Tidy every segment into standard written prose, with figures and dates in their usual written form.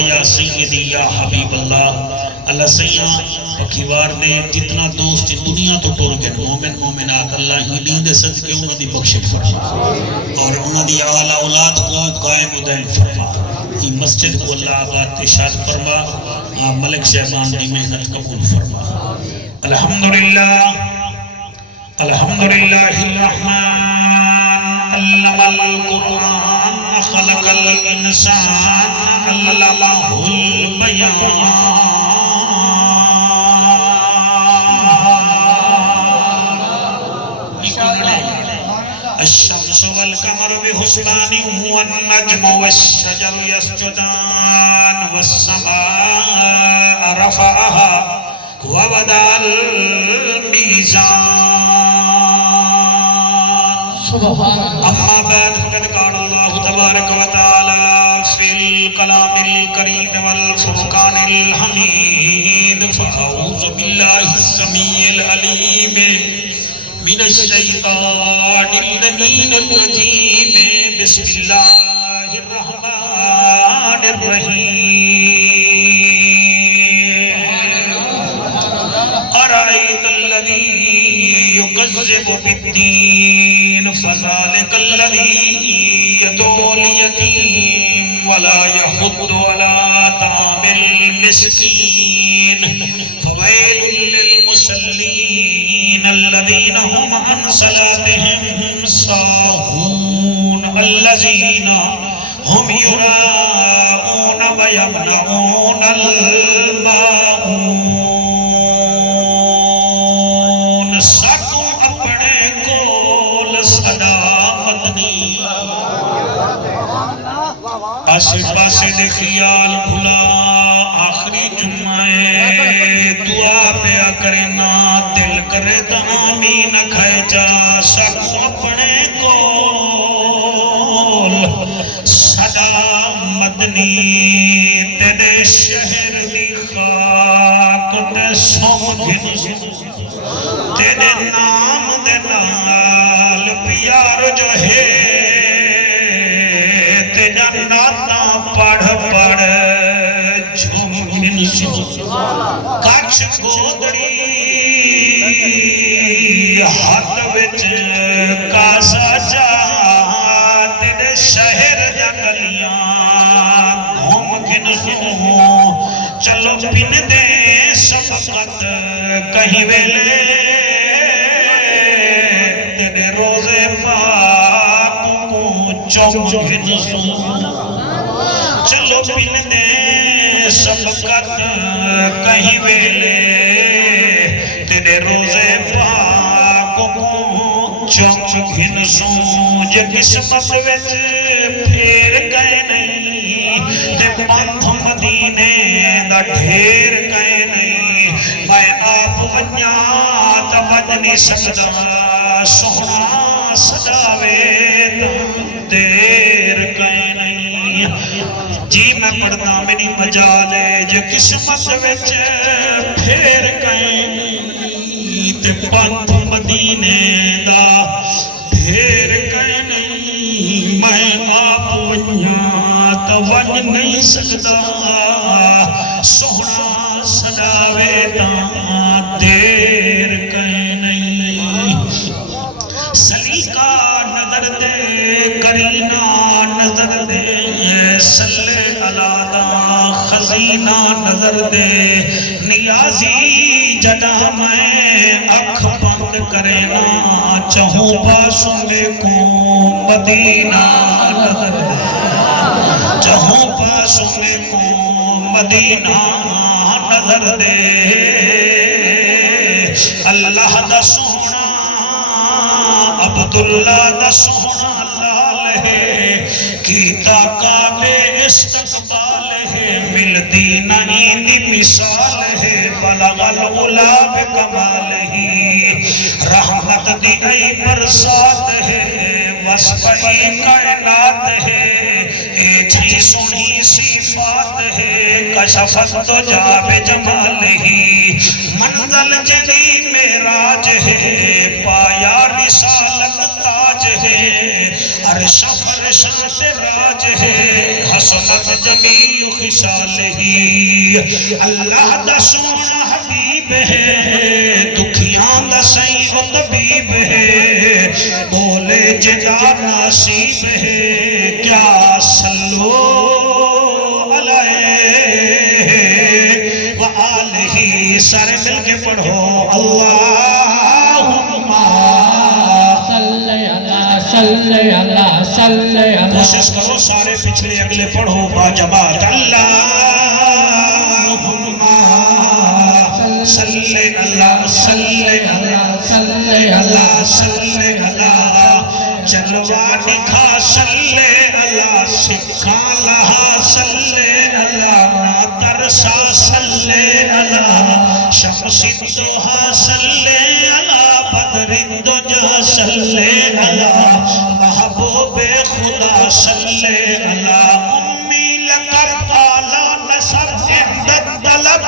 یا سیدی یا حبیب اللہ اللہ سیاں پکھیوار دے جتنا دوست دنیا تو ٹور گئے مومن مومنات اللہ ہی دین دے صدقے انہوں دی بخشت فرما اور انہوں دی اعلیٰ اولاد کو قائم و دائم فرما ہی مسجد کو اللہ آباد تشاد فرما ملک شہبان دی محنت قبول فرما الحمدللہ الحمدللہ الرحمن علم القرآن خلق الانسان علمہ البیان الشمس والقمر بحسبان والنجم والشجر يسجدان والسماء رفعها ووضع الميزان أما بعد فقد قال الله تبارك وتعالى في الكلام الكريم والفرقان الحميد فأعوذ بالله السميع العليم من الشيطان اللعين الرجيم بسم الله الرحمن الرحيم أرأيت الذي يكذب بالدين فذلك الذي يدعو اليتيم ولا يحض على طعام المسكين فويل للمصلين الذين هم عن صلاتهم ساهون الذين هم يراءون ويمنعون الماعون ساتو اپنے کول صدا مدنی آسے پاسے دے خیال بھلا آخری جمعہ دعا پیا کرنا دل کرے تا آمین کھائے جا ساتو اپنے کول صدا مدنی تیرے شہر دی خاک تے سوگن تیرے نام دے نال پیار جو ہے تیرا ناتا پڑھ پڑھ جھومن سو کچھ گودڑی ہاتھ وچ کاسا جا تیرے شہر یا گلیاں گھوم گن سو چلو پن دے شفقت کہیں ویلے تیرے روزے پاک کو چوم گن سو چلو پن دے شفقت کہیں ویلے تیرے روزے پاک کو چوم گن سو جے قسمت وچ پھیر گئے نہیں تے پنتھ مدینے دا ڈھیر گئے نہیں میں آپ ونیاں تا بج نہیں سکدا سونا سجاوے دیر گئے نہیں جی میں پڑھنا میری مجال ہے جو قسمت وچ پھیر گئے نہیں تے پنتھ مدینے دا ڈھیر گئے نہیں میں آپ ونیاں تا بج نہیں سکدا سونا سجاوے دیر گئے نہیں سلیقہ نظر دے کرینہ نظر دے صلی اللہ دا خزینہ نظر دے نیازی جدا میں اکھ بند کرنا چہوں پاسوں میں کو مدینہ نظر دے چہوں پاسوں میں کو مدینہ نظر دے اللہ دا سونا عبداللہ دا سونا لال ہے کیتا کعبے استقبال ہے ملتی نہیں دی مثال ہے بلغ العلا بکمال ہی رحمت دی ای برسات ہے وصفی کائنات ہے ایچھی سنی صفات ہے کشفت تو جاب جمال ہی منزل جدی میراج ہے پایا رسالت تاج ہے عرش پر شان راج ہے حسنت جمیع خصالہ اللہ دا سونا حبیب ہے دکھیاں دا سائیں و طبیب ہے بولے جدا نصیب ہے کیا صلو علیہ وآلہ سارے مل کے پڑھو اللہم صلی اللہ کوشش کرو سارے پچھلے اگلے پڑھو با جماعت اللہم صلی اللہ صلی اللہ صلی اللہ صلی اللہ جلوہ دکھا صلی اللہ سکھا لہا صلی اللہ ترسا صلی اللہ شمس الدوحہ صلی اللہ بدر الدجا صلی اللہ محبوب خدا صلی اللہ امی لقب آلا نصر احدد طلب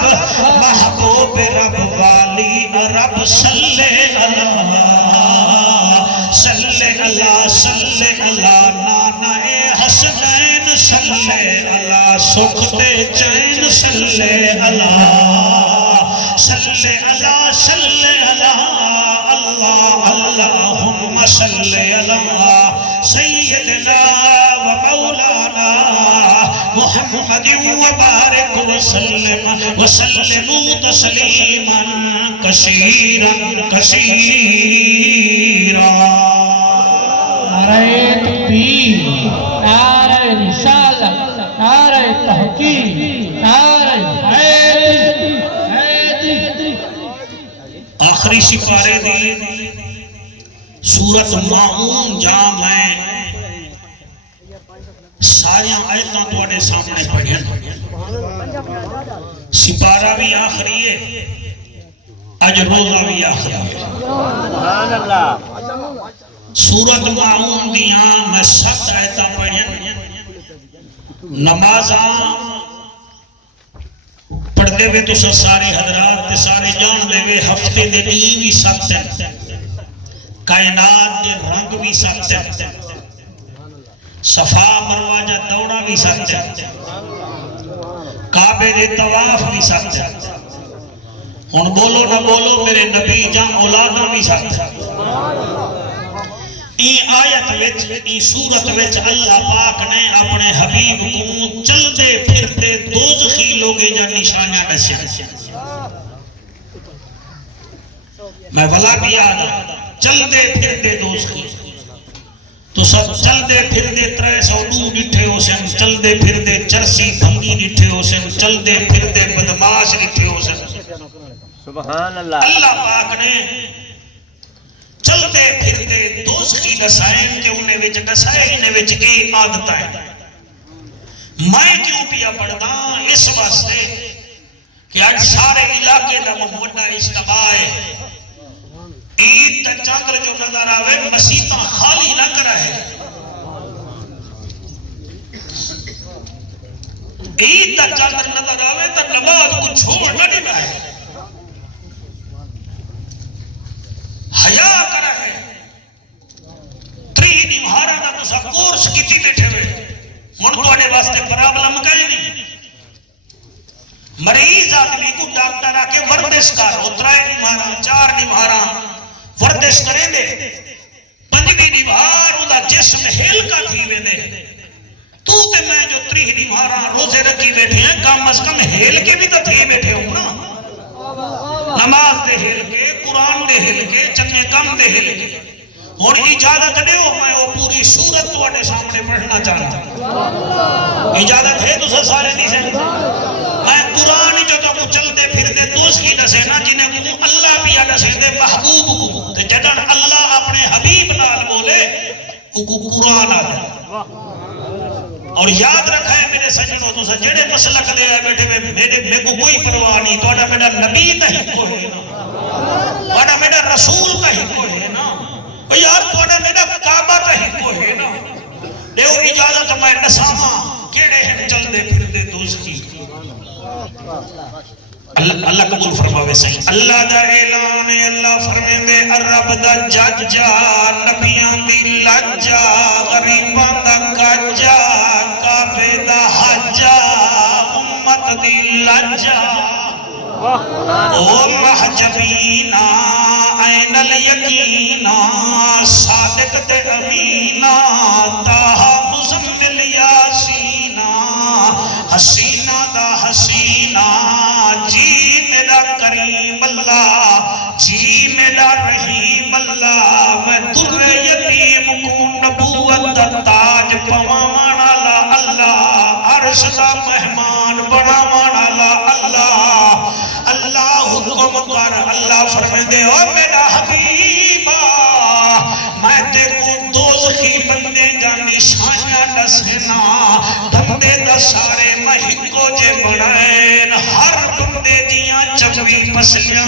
محبوب رب والی رب صلی اللہ صلی اللہ صلی اللہ نانا حسنین صلی اللہ سکھتے چین صلی اللہ صلی اللہ صلی اللہ اللہ اللہم صلی اللہ سیدنا و مولانا محمد وبارک وسلم تسلیما کثیرا کثیرا نعرہ تکبیر نعرہ رسالت نعرہ تحقیق نعرہ حیدری آخری سپارے دی سورت ماعون جا میں ساری آیتاں تواڈے سامنے پڑھیں سپارہ بھی آخری ہے اج روزہ بھی آخری ہے سبحان اللہ سورت ماعون دیاں میں 7 آیتاں پڑھیں نمازاں پڑھتے ہوئے تو سارے حضرات تے سارے جان دے ہوئے ہفتے دے نہیں بھی 7 ہیں کائنات دے رنگ بھی 7 ہیں صفا مروہ جا دوڑا بھی 7 ہیں کعبے دے طواف بھی 7 ہیں ہن بولو نہ بولو میرے نبی جان اولاداں بھی 7 ہیں این آیت وچ این سورت وچ اللہ پاک نے اپنے حبیب کو چلتے پھرتے دوزخی لوگے جا نشانیاں دسیا میں بلا بھی آدھا چلتے پھرتے دوزخی تو سب چلتے پھرتے 302 ڈٹھے ہو سن چلتے پھرتے چرسی بھنگی ڈٹھے ہو سن چلتے پھرتے بدماش ڈٹھے ہو سن سبحان اللہ اللہ پاک نے چلتے پھرتے دوزخی دسائیں کہ انہیں وچ دسائیں انہیں وچ کی عادت ہے میں کیوں پیا پڑھدا اس واسطے کہ آج سارے علاقے دا بڑا اجتماع ہے عید دا چاندر جو نظر آوے مسیتاں خالی نہ کرے عید دا چاندر نظر آوے تو نماز کو چھوڑ نہ دینا ہے حیا کرا ہے تری نمہارا نہ تو سب کورس کتی بیٹھے ہوئے منتوانے واسطے پرابلم گئے نہیں مریض آدمی کو ڈاکٹر آکے وردش کر اترائے نمہارا 4 نمہارا وردش کریں دے 5 نمہار ادا جسم ہل کا تھی میں دے تو تے میں جو 3 نمہارا روزے رکھی بیٹھے ہیں کم از کم ہل کے بھی تو تھی بیٹھے ہوں نا نماز دے ہل کے قرآن دے ہل کے چنگے کام دے ہل کے اور اجازت دے ہو میں وہ پوری سورت تواڈے سامنے پڑھنا چاہتا ہوں اجازت ہے تو سارے نہیں سے میں قرآن جو تو چلتے پھرتے دوست کی دسے نا جنہیں کو اللہ بھی دسے دے محبوب کو کہ جدن اللہ اپنے حبیب نال بولے کو قرآن آ جائے اور یاد رکھا ہے میرے سجنوں تو جڑے مسلک دے آئے بیٹھے میرے کو کوئی پرواہ نہیں توڑا میرا نبی نہیں کو ہے نا توڑا میرا رسول نہیں کو ہے نا یار توڑا میرا کعبہ نہیں کو ہے نا دیو اجازت میں نسامہ کیڑے ہیں چل دے پھر دے دوزخی اللہ قبول فرماوے صحیح اللہ دا اعلان ہے اللہ فرمیندے رب دا ججا نبیاں دی لجا غریباں دا کجا کعبے دا حجا امت دی لجا او محجبینا این الیقینا صادق تے امینا تاہا مزمل یاسینا حسینہ دا حسینہ جی میرا کریم اللہ جی میرا رحیم اللہ میں در یتیم کو نبوت دا تاج پوانا لا اللہ عرش دا مہمان بناوانا لا اللہ اللہ حکم کر اللہ فرمائے دے او میرا حبیبہ میں تے کو دوزخی بندے جا نشانیاں نسنا بندے دا سارے مہکو جے بڑھائن ہر بندے دیاں چوی پسلیاں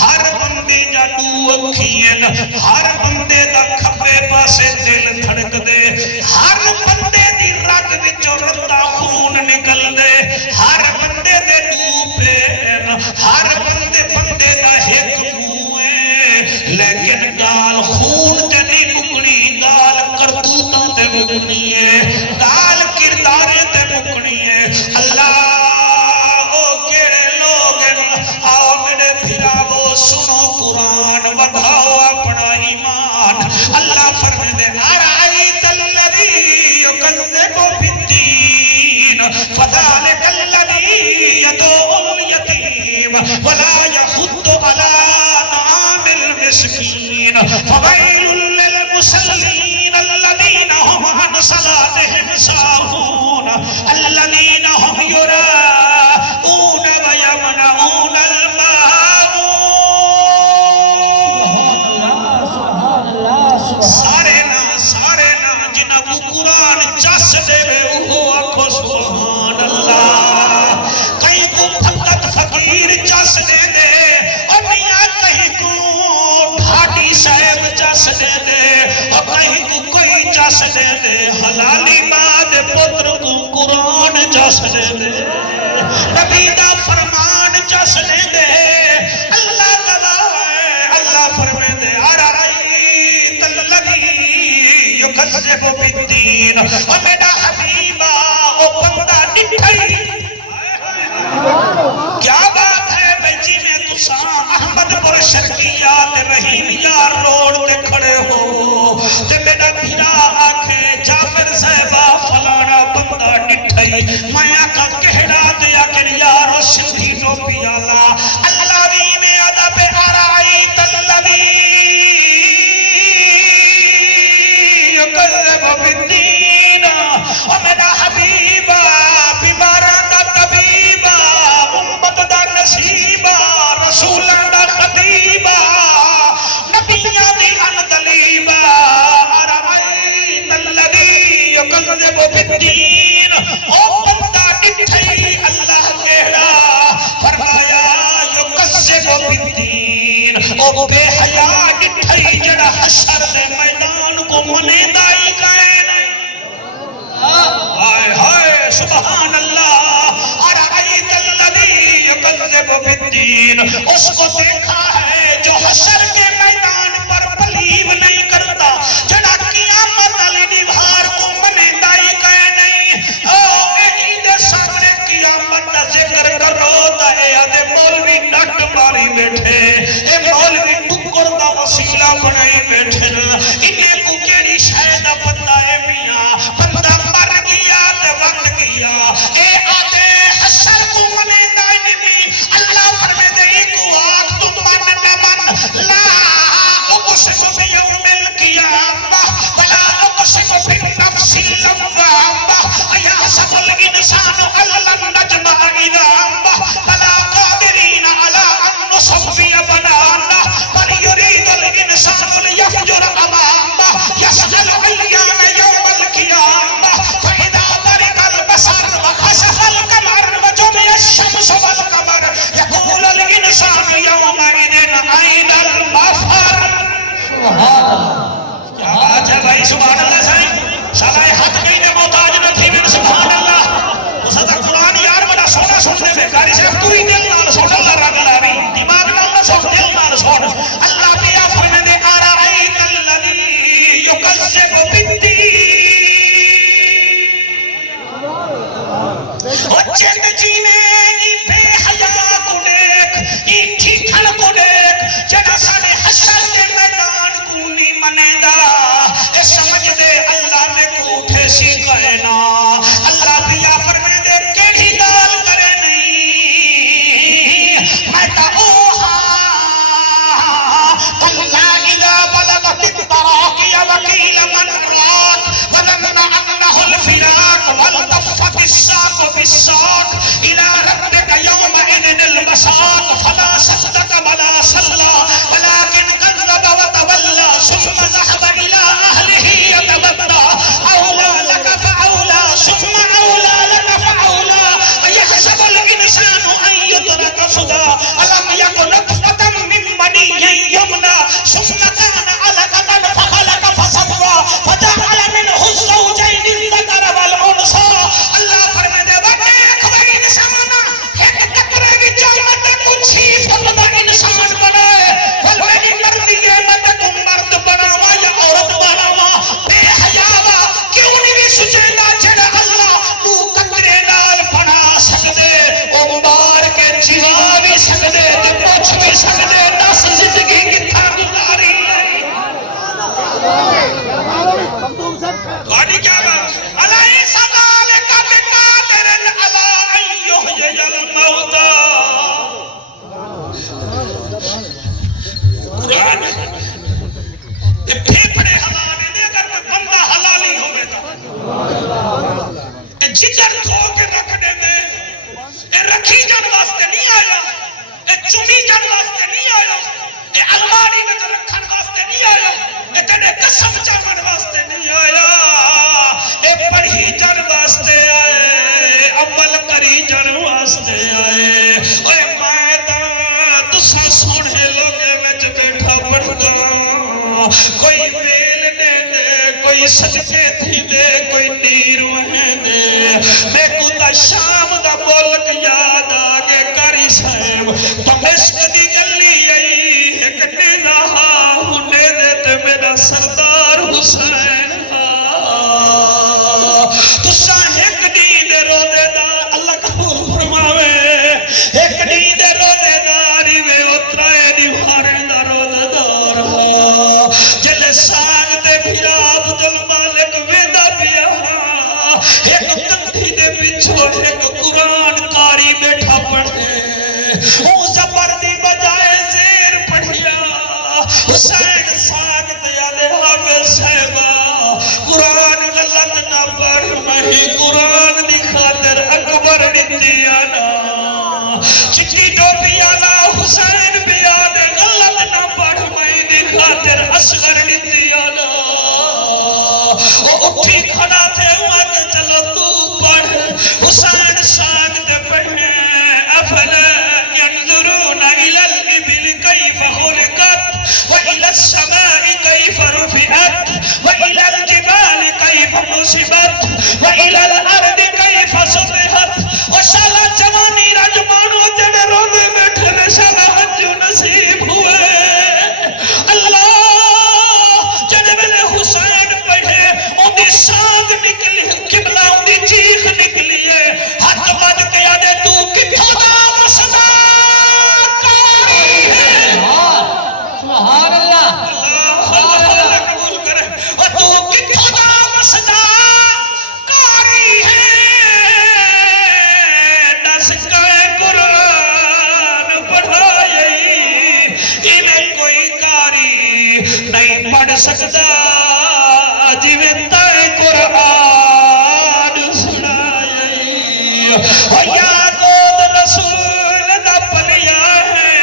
ہر بندے جا دو اکھین ہر بندے دا کھپے پاسے دل دھڑک دے ہر بندے دی رگ وچوں رتا خون نکل دے ہر بندے دے دو پیر ہر بندے دا ایک منہ لیکن گال خون تے نہیں مکنی گال کرتوتاں تے مکنی ہے گال کردارے تے مکنی ہے اللہ او کیڑے لوگ آؤ میرے پھراو سنو قرآن بڑھاؤ اپنا ایمان اللہ فرمائے دے ارائیت الذی یکذب بالدین فذلک الذی یدعو الیتیم ولا یحض علی طعام المسکین فویل للمصلین الذین هم عن صلاتهم ساہون الذین هم یراؤون ویمنعون الماعون سارے نا جنہ کو قرآن چس دے وے وہ آکھو سبحان اللہ کہیں کو پھنگت فقیر چس دے دے اور میاں کہیں کو ڈھاٹی صاحب چس دے دے اور کہیں کو کوئی چس دے دے حلالی ماں دے پتر کو قرآن چس دے دے نبی دا فرمان چس دے دے اللہ گواہ ہے اللہ فرمائے دے ارائیت الذی یکذب بالدین اور میرا حبیبہ او بندہ ڈٹھائی کیا بات ہے بیچی میں تساں احمد پر شرکیات رحیم یار روڑ تے کھڑے ہو تے میرا بھیرا آنکھیں جعفر صاحبہ فلانا بندہ ڈٹھائی مایا کا کہڑا دیا کہ یار سندھی ٹوپی اللہ اللہ بھی میں ادب ارائیت الذی یکذب بالدین اور میرا حبیبہ بیماران دا طبیبہ امت دا نصیبہ رسولان دا خطیبہ نبیان دی اندلیبہ ارائیت الذی یکذب بالدین او بندہ ڈٹھائی اللہ کہڑا فرمایا یکذب بالدین او بے حیا ڈٹھائی جڑا حشر دے میدان کو منے دائی کائن ہائے ہائے سبحان اللہ ارائیت الذی یکذب بالدین اس کو دیکھا ہے جو حشر کے میدان پر بلیو نہیں کرتا جڑا قیامت علی دیوار کو منے دائی کائن نہیں او ایک دے سامنے قیامت دا ذکر کرو دائے آدھے مولوی نٹ ماری بیٹھے اے مولوی ٹکر دا وسیلہ بنائی بیٹھے انہیں کو کیڑی شاید بندہ ہے میاں بندہ مر گیا تے وقت گیا اے آدھے حشر کو منے دائی نہیں اللہ فرمے دے کو آگ تو من نہ من لا اقسم بیوم القیامہ ولا اقسم بالنفس اللوامہ ایحسب الانسان ان نجمع عظامہ بلا قادرین علی ان نسوی بنانہ بل یرید الانسان لیفجر امامہ یسأل ایان یوم القیامہ فاذا برق البصر وخسف القمر وجمع الشمس والقمر یقول الانسان یومئذ أین المفر کیا بات ہے بھائی سبحان اللہ صحیح سالائے ہاتھ کہیں میں محتاج نہ تھی میں سبحان اللہ اسے قرآن یار بڑا سونا سننے میں کاری سے تو ہی دل نال سونا وقيل من راق وظن أنه الفراق والتفت الساق بالساق إلى ربك يومئذ المساق فلا صدق ولا صلى ولكن كذب وتولى ثم ذهب إلى أهله يتمطى أولى لك فأولى ثم أولى لك فأولى أيحسب الإنسان أن يترك سدى ألم يكن نطفة من مني يمنى ثم كان علقة فخلق فسوى فجعل منه الزوجين الذكر والأنثى اللہ فرماتے ہیں ایک بڑی انسان ایک قطرے کی جامت کچھ ہی فرما انسان بنائے والمنی مردی مت کو مرد بناوا یا عورت بناوا بے حیاوا کیوں نہیں سوچے گا جڑا اللہ تو قطرے نال بنا سکدے او مار کے جیوا بھی سکدے تے پوچھ بھی سکدے دس زندگی کتھا گزاری گاڑی کیا بات علیہ ذالک بقادر علی ان یحیی الموتى قرآن یہ پھیپڑے حلانے دے اگر کوئی بندہ حلالی ہوئے تا یہ جگر کھو کے رکھنے میں یہ رکھی جن واسطے نہیں آیا یہ چمی جن واسطے نہیں آیا یہ الماری میں رکھن واسطے نہیں آیا یہ کنے قسم جامن واسطے نہیں آیا یہ پڑھی جن واسطے آئے عمل کری جن واسطے آئے اوہ مائدہ تسا سونے لوگے میں جو بیٹھا پڑھ گا کوئی ویل دے دے کوئی سجدے تھی دے کوئی نیر وہیں دے میں کتا شام دا بولک یاد آگے کاری صاحب تو مشک دی گلی آئی ایک نیزہ ہونے دیتے میرا سردار حسین تو شاہک دین رو دے دا اللہ قبول فرماوے ایک دین رو دے داری میں اترائے دیوارے دا رو دے دار جلے ساگ دے بھیا عبدالمالک ویدہ بیا ایک کندھی دے پچھو ایک قرآن کاری بیٹھا پڑھے اون زبردی بجائے زیر پڑھیا حسین ساگ دیالے حافظ صاحبہ قرآن غلط نہ پڑھ میں قرآن دی خاطر اکبر ندیانا چکی ٹوپی آنا حسین بیانے غلط نہ پڑھ میں دی خاطر اصغر ندیانا وہ اٹھی کھڑا تھے ہوا کہ چلو تو پڑھ حسین ساگ دے پڑھیں افلا ينظرون إلى الإبل كيف خلقت وإلى السماء كيف رفعت وإلى الجبال كيف نصبت وإلى الأرض كيف سطحت وشالا جوانی رجمانو جڑے رونے بیٹھنے شالا حج نصیب ہوئے اللہ جڑے میں حسین پڑھے ان دی سانگ نکلی قبلہ ان دی چیخ نکلی ہے ہاتھ بد کے آدھے تو کتھا دا مسئلہ سبحان اللہ اللہ قبول کرے اور تو کتھا دا مسئلہ کاری ہے دس کائے قرآن پڑھائی انہیں کوئی کاری نہیں پڑھ سکتا جیویں تائے قرآن سنائی اور یعقوب رسول دا پلیا ہے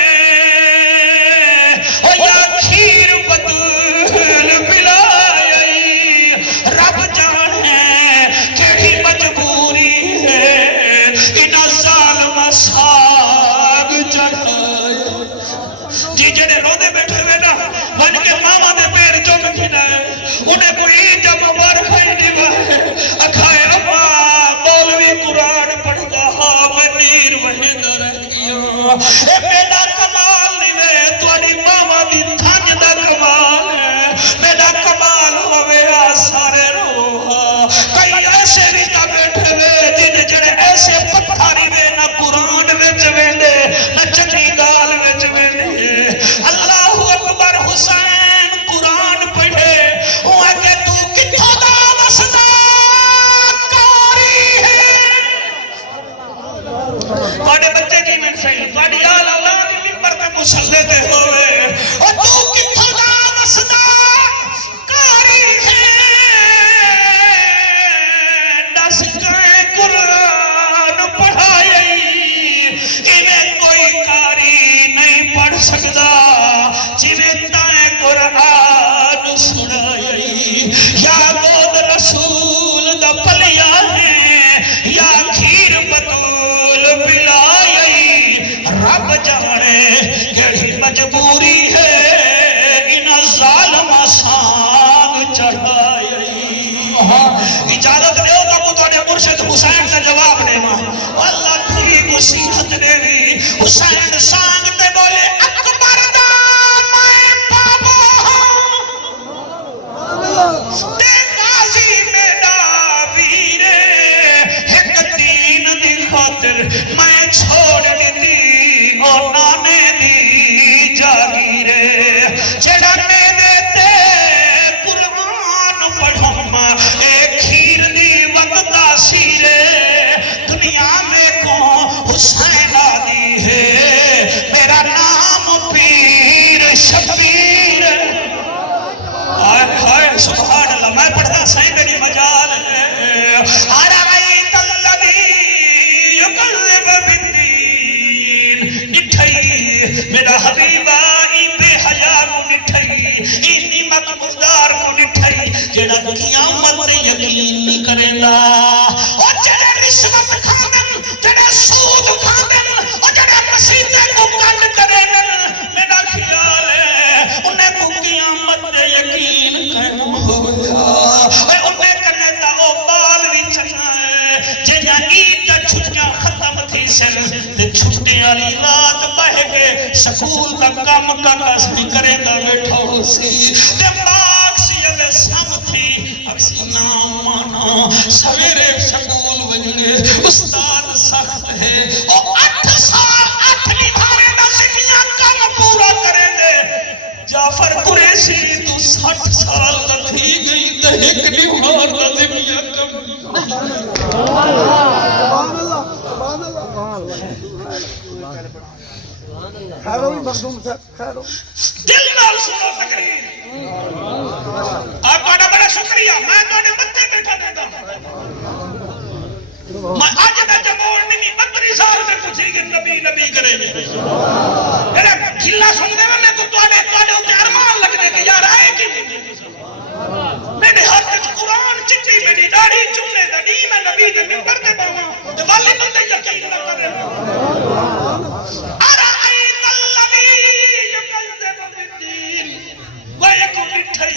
اور یا کھیر بدل پلائی رب جان ہے کیڑی مجبوری ہے انہا ظالم ساگ چڑھائی جی جڑے رو دے بیٹھے ہوئے نا ون کے ماما دے پیر جو مکھنا ہے انہیں کوئی جب مر کھائی دیوا ہے اکھائے اما مولوی قرآن پڑھ گا میں نیر وہیں نہ رہ گیا اے میرا کمال نہیں ہے توڑی ماما دی تھانج دا کمال ہے میرا کمال ہوئے سارے روحا کئی ایسے بھی تا بیٹھے ہوئے جن جڑے ایسے پتھاری میں نہ قرآن وچ ویندے نہ چنی گال وچ ویندے اللہ اکبر حسین قرآن پڑھے ہوا کہ تو کتھا دا مسئلہ کاری ہے بڑے بچے کی من سے بڑی آل اللہ کی ممبر میں مسلطے ہوئے اور تو کتھا دا مسئلہ کاری نصیحت دیوی حسین سانگ تے بولے اکبر دا میں بابا تے غازی میرا ویرے ایک دین دی خاطر میں چھوڑ دی اور نانے دی جاگیرے جڑا میرے تے قرآن پڑھوں ماں ایک کھیر دی وقتا سیرے دنیا میں کون حسین آدھی ہے میرا نام پیر شبیر آئے سبحان اللہ میں پڑھتا سائیں میری مجال ہے آرائیت الذی یقلب بالدین نٹھائی میرا حبیبہ ای بے حیا کو نٹھائی ای نعمت مردار کو نٹھائی جڑا قیامت یقین نہیں کرے گا اور جڑے رشوت کھاندن جڑے سود کھاندن اور جڑے مسیحے کو کنڈ کرے گا میرا خیال ہے انہیں کو قیامت یقین کرنا ہوگا انہیں کرنے تا وہ بال بھی چاہیے جنہا عید چھٹیاں ختم تھی سن تے چھٹے والی رات بہ گئے سکول کا کام کا کس نہیں کرے گا بیٹھا ہو سی تے باغ سی اگر سم تھی اکسی نام مانا سویرے سکول وجنے استاد سخت ہے اور 8 سال 8 نبھانے دا سکیاں کام پورا کریں دے جعفر قریشی تو 60 سال دا تھی گئی تے ایک نبھار دا سکیاں کم خیرو بھی مخدوم صاحب خیرو دل نال سنو تقریر آپ کو بڑا شکریہ میں تو نے بچے بیٹھا دیتا میں آج میں جمعور نہیں 32 سال سے کچھ ہی نبی نبی کریں گے میرا کھلا سن دے میں تو توڑے ہوتے ارمان لگنے کہ یار آئے کی میرے ہاتھ میں قرآن چٹی میری داڑھی چونے دا نہیں میں نبی دے ممبر دے باواں جو والی بندے یقین نہ کرے ارائیت الذی یکذب بالدین وہ ایک مٹھائی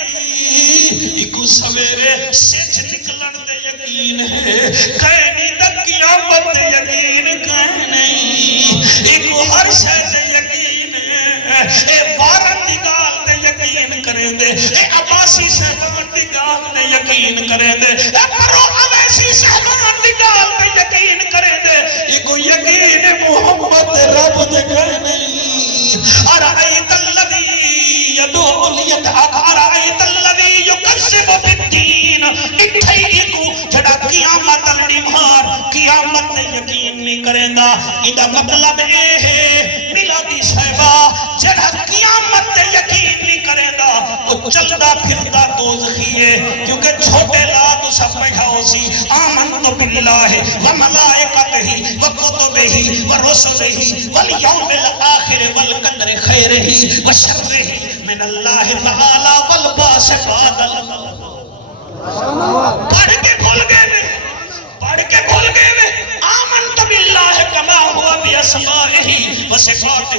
ایک سویرے سچ نکلن دے یقین ہے کہے نہیں تک قیامت دے یقین کہے نہیں ایک ہر شے دے یقین ہے اے وارن دی گال دے یقین کریں دے اے عباسی صاحبان دی گال دے یقین کریں دے اے پرو اویسی صاحبان دی گال دے یقین کریں دے ایک یقین محمد رب دے کہے نہیں ارائیت الذی یدعو الیتحق ارائیت الذی یکذب بالدین اٹھائی ایکو جڑا قیامت لڑی مار قیامت نے یقین نہیں کریں گا اندھا مطلب اے ہے میلادی صاحبہ جڑا قیامت نے یقین نہیں کریں گا وہ چلتا پھرتا دوزخی ہے کیونکہ چھوٹے لا تو سب بیٹھا ہو سی آمنت باللہ وملائکتہ وکتبہ ورسلہ والیوم الآخر والقدر خیرہ وشرہ من اللہ تعالی والباس بعد الموت پڑھ کے بھول گئے میں آمنت باللہ کما ہوا بیاسمائہ وصفاتہ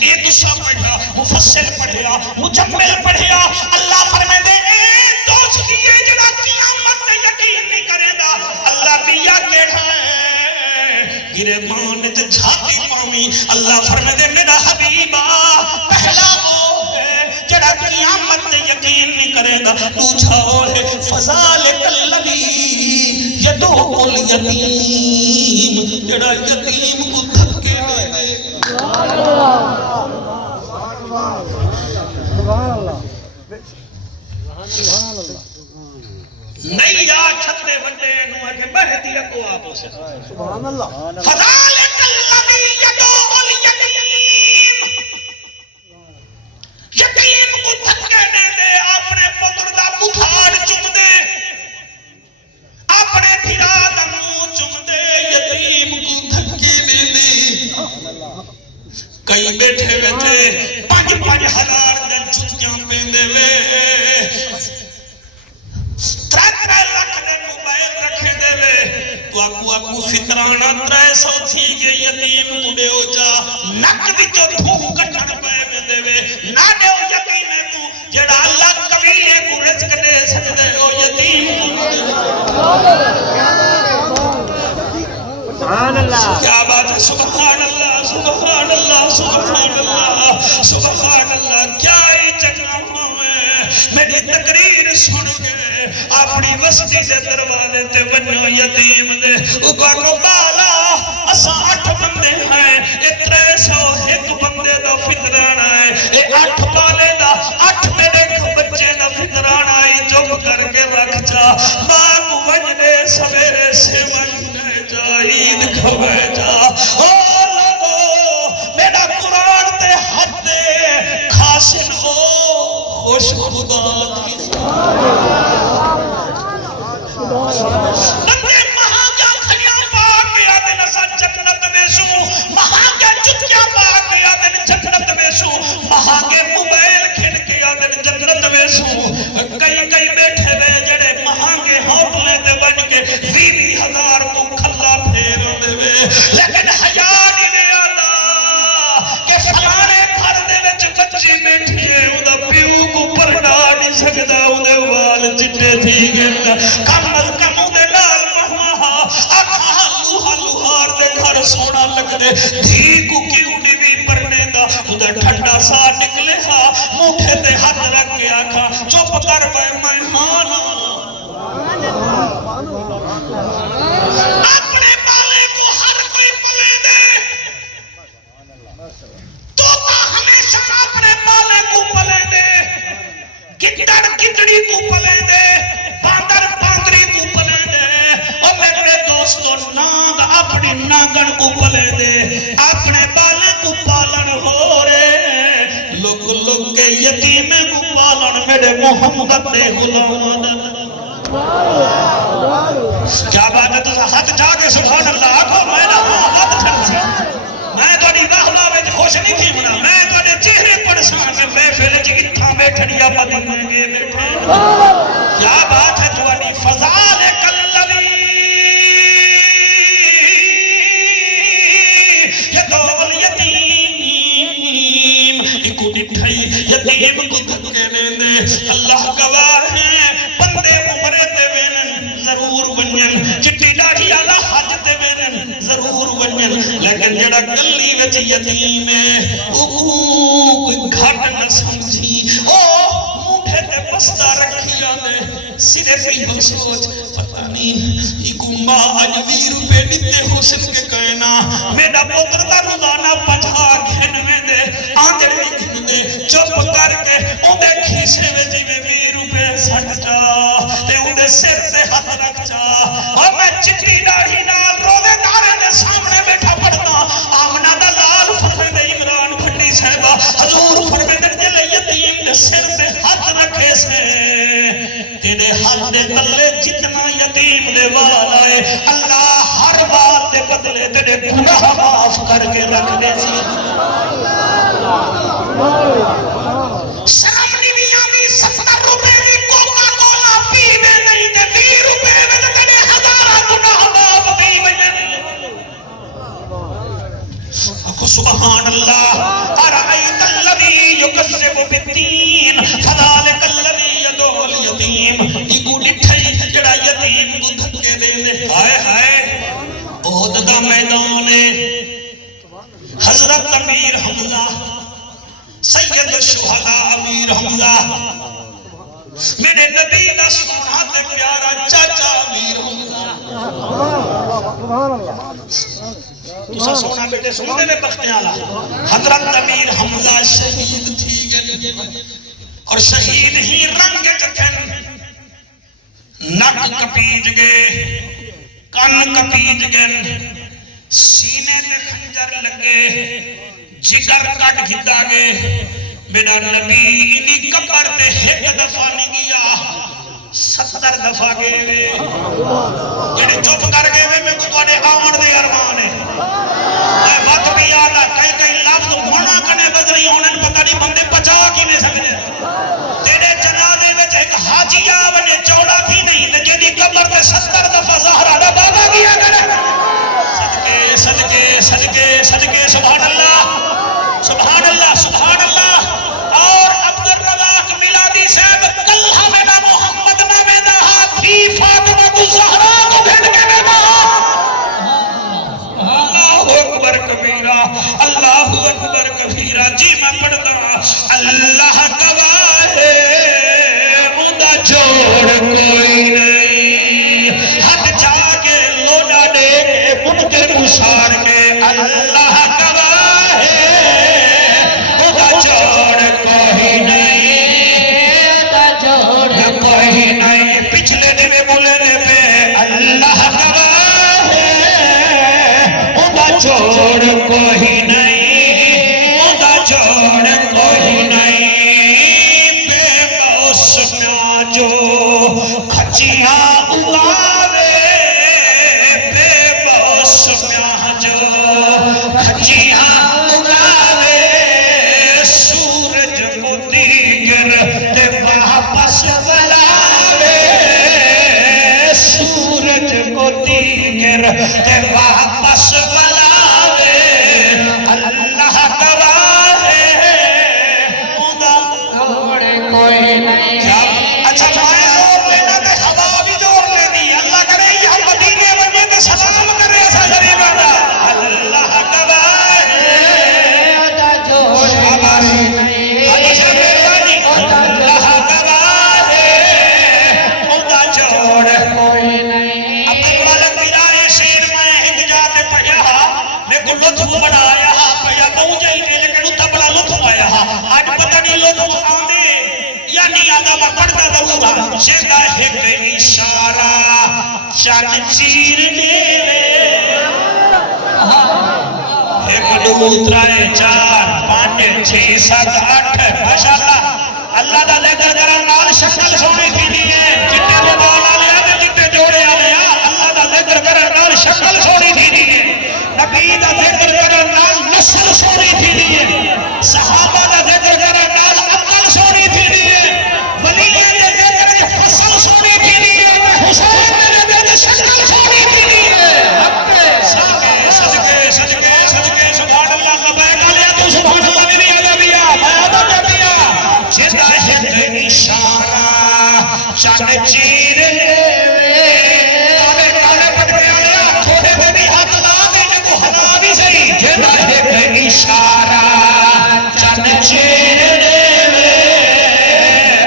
ایک شاہ پڑھا مفصل پڑھا مجمل پڑھا اللہ فرمے دے اے دوست کیے جڑا قیامت نے یقین نہیں کرے دا اللہ بیا کیڑا ہے گرے مان تے جھاتی پامی اللہ فرمے دے میرا حبیبہ پہلا وہ ہے جڑا قیامت نے یقین نہیں کرے گا پوچھا اور ہے فذالک الذی یدعو الیتیم جڑا یتیم کو دھکے دے دے نہیں یا چھتے بندے نو ہے کہ بہتی ہے کو آپ اسے سبحان اللہ فذالک الذی یدعو الیتیم یتیم کو دھکے دے دے اپنے پتر دا بخار چم دے اپنے بھرا دا منہ چم دے یتیم کو دھکے دے دے کئی بیٹھے 5,000 دن چھٹیاں پیندے وے 3 لاکھ دے موبائل رکھے دے وے تو آکو فطرانا 300 تھی گئے یتیم مڈے ہو جا نک وچوں تھوک کٹن پے دے وے نہ دیو یتیم کو جڑا اللہ قبیلے کو رزق دے سکدے ہو یتیم سبحان اللہ کیا بات ہے سبحان اللہ سبحان اللہ سبحان اللہ سبحان اللہ کیا ہی چکنا ہوئے میری تقریر سن کے اپنی وسطی سے دروازے تے ونو یتیم دے اگا کو بالا اسا 8 بندے ہیں 301 بندے دا فطرانا ہے اے 8 بالے دا 8 میرے بچے دا فطرانا ہے چپ کر کے رکھ جا باغ وجنے سویرے سے وجنے جا عید کھوے جا او لوگو میرا قرآن تے حد دے خاسن او خوش خدا کی بندے مہاں کھڑیاں پاک یا دن اسا جنت میں سو مہاں کے جتیاں پاک یا دن جنت میں سو مہاں کے موبائل کھن کے یا دن جنت میں سو کئی بیٹھے ہوئے جڑے مہاں کے ہوٹلے تے بن کے 20,000 تو کھلا پھیر دے لیکن حیا نہیں آتا کہ فلانے گھر دے وچ بچی بیٹھی ہے اودہ پیو کو پرنا نہیں سکدا اودے وال چٹے تھی گئے کم از کم اودے نال مہاں اکھاں لوہار دے گھر سونا لگ دے دھی کو کیوں نہیں بھی پرنے دا اودہ ٹھنڈا سا نکلے ہاں موٹھے تے ہاتھ رکھ کے آکھاں چپ کر میں ہاں اپنے بالے کو ہر کوئی پلے دے توتا ہمیشہ اپنے بالے کو پلے دے کتڑ کتڑی کو پلے دے باندر باندری کو پلے دے اور میرے دوستوں ناگ اپنی ناگن کو پلے دے اپنے بالے کو پالن ہو رہے لوگ کے یتیم کو پالن میرے محمد دے غلام کیا بات ہے تو ہاتھ جا کے سبحان اللہ آکھو میں نہ ہاتھ ٹھنسی میں تو نہیں رہنا میں خوش نہیں تھی منا میں تو نے چہرے پر سان سے میں پھر جی اتھا بیٹھڑیا مدینے میں بیٹھے کیا بات ہے تو انی فضال کلوی یدول یتیم ایکو ڈٹھائی یتیم کو دھکے لیندے اللہ گواہ ہے بندے عمرے تے وینن ضرور ونجن چٹی ڈاڑھی اللہ حج تے وینن ضرور ونجن لیکن جڑا گلی وچ یتیم ہے کوئی گھٹ نہ سمجھی موٹھے تے بستہ رکھی آنے صرف ہی سوچ پتہ نہیں ایک ماں آج 20 روپے دیتے حسن کے کہنا میرا پتر دا روزانہ 50 گھن میں دے آنجر میں گھن دے چپ کر کے اندے کھیسے میں جی میں 20 روپے سٹ جا تے اندے سر تے ہاتھ رکھ جا اور میں چٹی ڈاڑھی نال روزے دارے دے سامنے بیٹھا پڑھنا آمنہ دا لال فرمے دے عمران بھٹی صاحبہ حضور فرمے دے جلے یتیم دے سر تے ہاتھ رکھے سے تیرے ہاتھ دے تلے جتنا یتیم دے والا ہے اللہ ہر بات دے بدلے تیرے گناہ معاف کر کے رکھ دے سی شرم نہیں آمی 70 روپے دی کوکا کولا پیوے نہیں دے 20 روپے میں تیرے 1000 گناہ معاف دی بجن اکو سبحان اللہ ارائیت اللذی یکذب بالدین فذالک اللذی یدعو الیتیم ایکو ڈٹھائی جڑا یتیم کو دھکے دے دے ہائے ہائے احد دا میدان حضرت امیر حمزہ سید الشہداء امیر حمزہ میرے نبی دا سونا تے پیارا چاچا امیر حمزہ تسا سونا بیٹے سونے میں بختے آلا حضرت امیر حمزہ شہید تھی گئے اور شہید ہی رنگ چکن نک کپیج گئے کن کپیج گئے سینے تے خنجر لگے جگر کٹ گھتا گئے میرا نبی انہی کپر تے ایک دفعہ نہیں گیا 70 دفعہ گئے وے جنہیں چپ کر گئے وے میں کو تواڈے آمن دے ارمان ہے اے وقت بھی آدھا کئی لفظ منع کنے بدری ہونے پتہ نہیں بندے بچا کی نہیں سکتے تیرے جنازے وچ ایک حاجی آونے چوڑا تھی نہیں جنہیں کپر تے 70 دفعہ زہرہ دا بابا گیا کرے صدقے سبحان اللہ سبحان اللہ سبحان اللہ اور عبدالرزاق میلادی صاحب کل ہمیں محمد نامے دا ہاتھی فاطمہ الزہرا کو بھیج کے میں اللہ اکبر اللہ گواہ ہے خدا چھوڑ کوئی نہیں کوئی نہیں پچھلے دن بولنے پہ اللہ گواہ ہے خدا چھوڑ کوئی نہیں خدا چھوڑ کوئی نہیں بے موسمیاں جو کھچیاں اگاوے بے موسمیاں جو کھچیاں اگاوے سورج کو دیگر تے واپس بلاوے سورج کو دیگر تے واپس بلاوے اللہ گواہ ہے خدا کوئی نہیں کیا اچھا میں زور لینا تے ہوا بھی زور لینی اللہ کرے یہ مدینے بنے تے سلام کرے ایسا غریب آنا اللہ گواہ ہے شاباش حاجی صاحب مہربانی اللہ گواہ ہے خدا چھوڑ عبد المالک میرا شیر میں ایک جاتے پڑھا میں کو لطف بڑا آیا پڑھا پہنچا ہی نہیں لیکن اتنا بڑا لطف آیا آج پتہ نہیں لطف آنے یا نہیں آدھا میں پڑھتا دورا شیدہ ایک اشارہ چاک چیر میرے ایک دو ترائے چار پانچ چھ سات آٹھ ماشاءاللہ اللہ دا ذکر کرن نال شکل سونی تھی دیئے جتنے روبال آلے آدھے جتنے جوڑے آلے اللہ دا ذکر کرن نال شکل سونی تھی دیئے نبی دا ذکر کرن نال نسل سونی تھی دیئے صحابہ دا ذکر کرن نال عقل سونی تھی دیئے ولیہ دا ذکر فصل سونی تھی دیئے حسین دا ذکر شکل سونی تھی دیئے صدقے صدقے صدقے صدقے سبحان اللہ لبیک علیہ تو سبحان اللہ میری عدبیہ میں عدب دیا جیدہ ایک اشارہ چاک چیر کالے کالے پڑھنے آلیا تھوڑے میں بھی ہاتھ لا دینے کو ہلا بھی صحیح جیدہ ایک اشارہ چاک چیر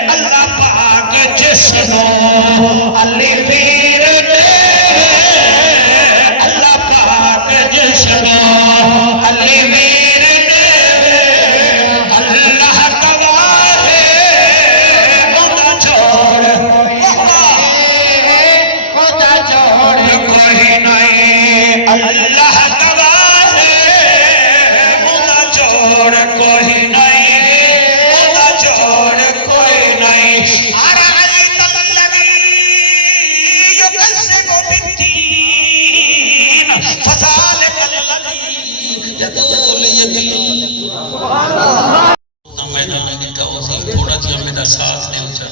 اللہ پاک جسنو علی پیر اللہ پاک جسنو علی پیر اللہ گواہ ہے خدا چھوڑ کوئی نہیں اللہ گواہ ہے خدا چھوڑ کوئی نہیں خدا چھوڑ کوئی نہیں أرأيت الذي يكذب بالدين فذلك الذي يدعو اليتيم میدان دکھا ہو سی تھوڑا جی میرا ساتھ نہیں ہوتا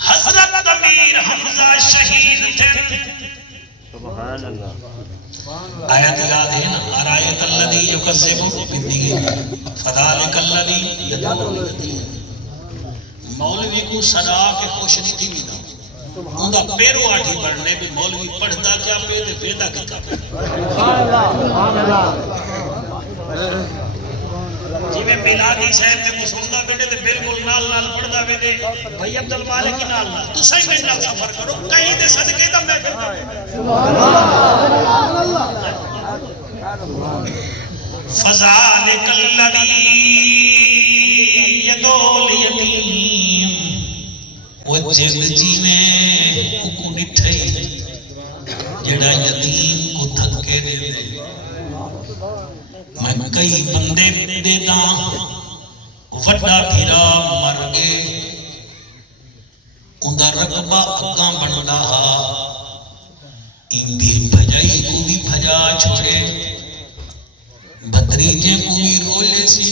حضرت امیر حمزہ شہید تھے سبحان اللہ آیت یاد ہے نا ارایت الذی یکذب بالدین فذلک الذی یدعو الیتیم مولوی کو صدا کے خوش نہیں تھی مینا اندھا پیرو آٹھی پڑھنے بھی مولوی پڑھتا کیا پہ دے فیدہ کتاب جی میں میلادی صاحب تے مسلدہ بیٹے تے بالکل نال نال پڑھدا وے دے بھائی عبد المالک کی نال نال تو صحیح میں نال سفر کرو کہیں دے صدقے دا میں کرتا فذلک الذی یدعو الیتیم وہ جگ جیویں کو نٹھائی جڑا یتیم کو تھکے دے دے میں کئی بندے دیتا وڈا پھرا مر گئے اندھا رقبہ اگاں بن رہا ان بھی بھجائی کو بھی بھجا چھوڑے بھتریجے کو بھی رولے سی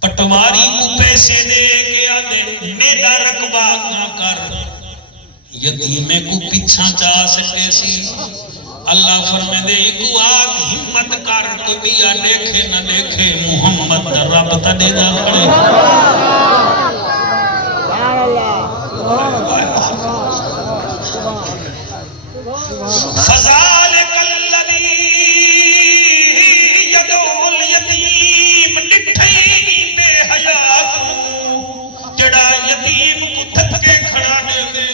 پٹواری کو پیسے دے کے آدھے میرا رقبہ اگاں کر یتیمے کو پیچھا چاہ سکے سی اللہ فرمے دے ایک آگ ہمت کر کوئی بیا دیکھے نہ دیکھے محمد در رب تدے دا پڑے فذلک الذی یدعو الیتیم نٹھئی بے حیا کو جڑا یتیم کو تھکے کھڑا دے دے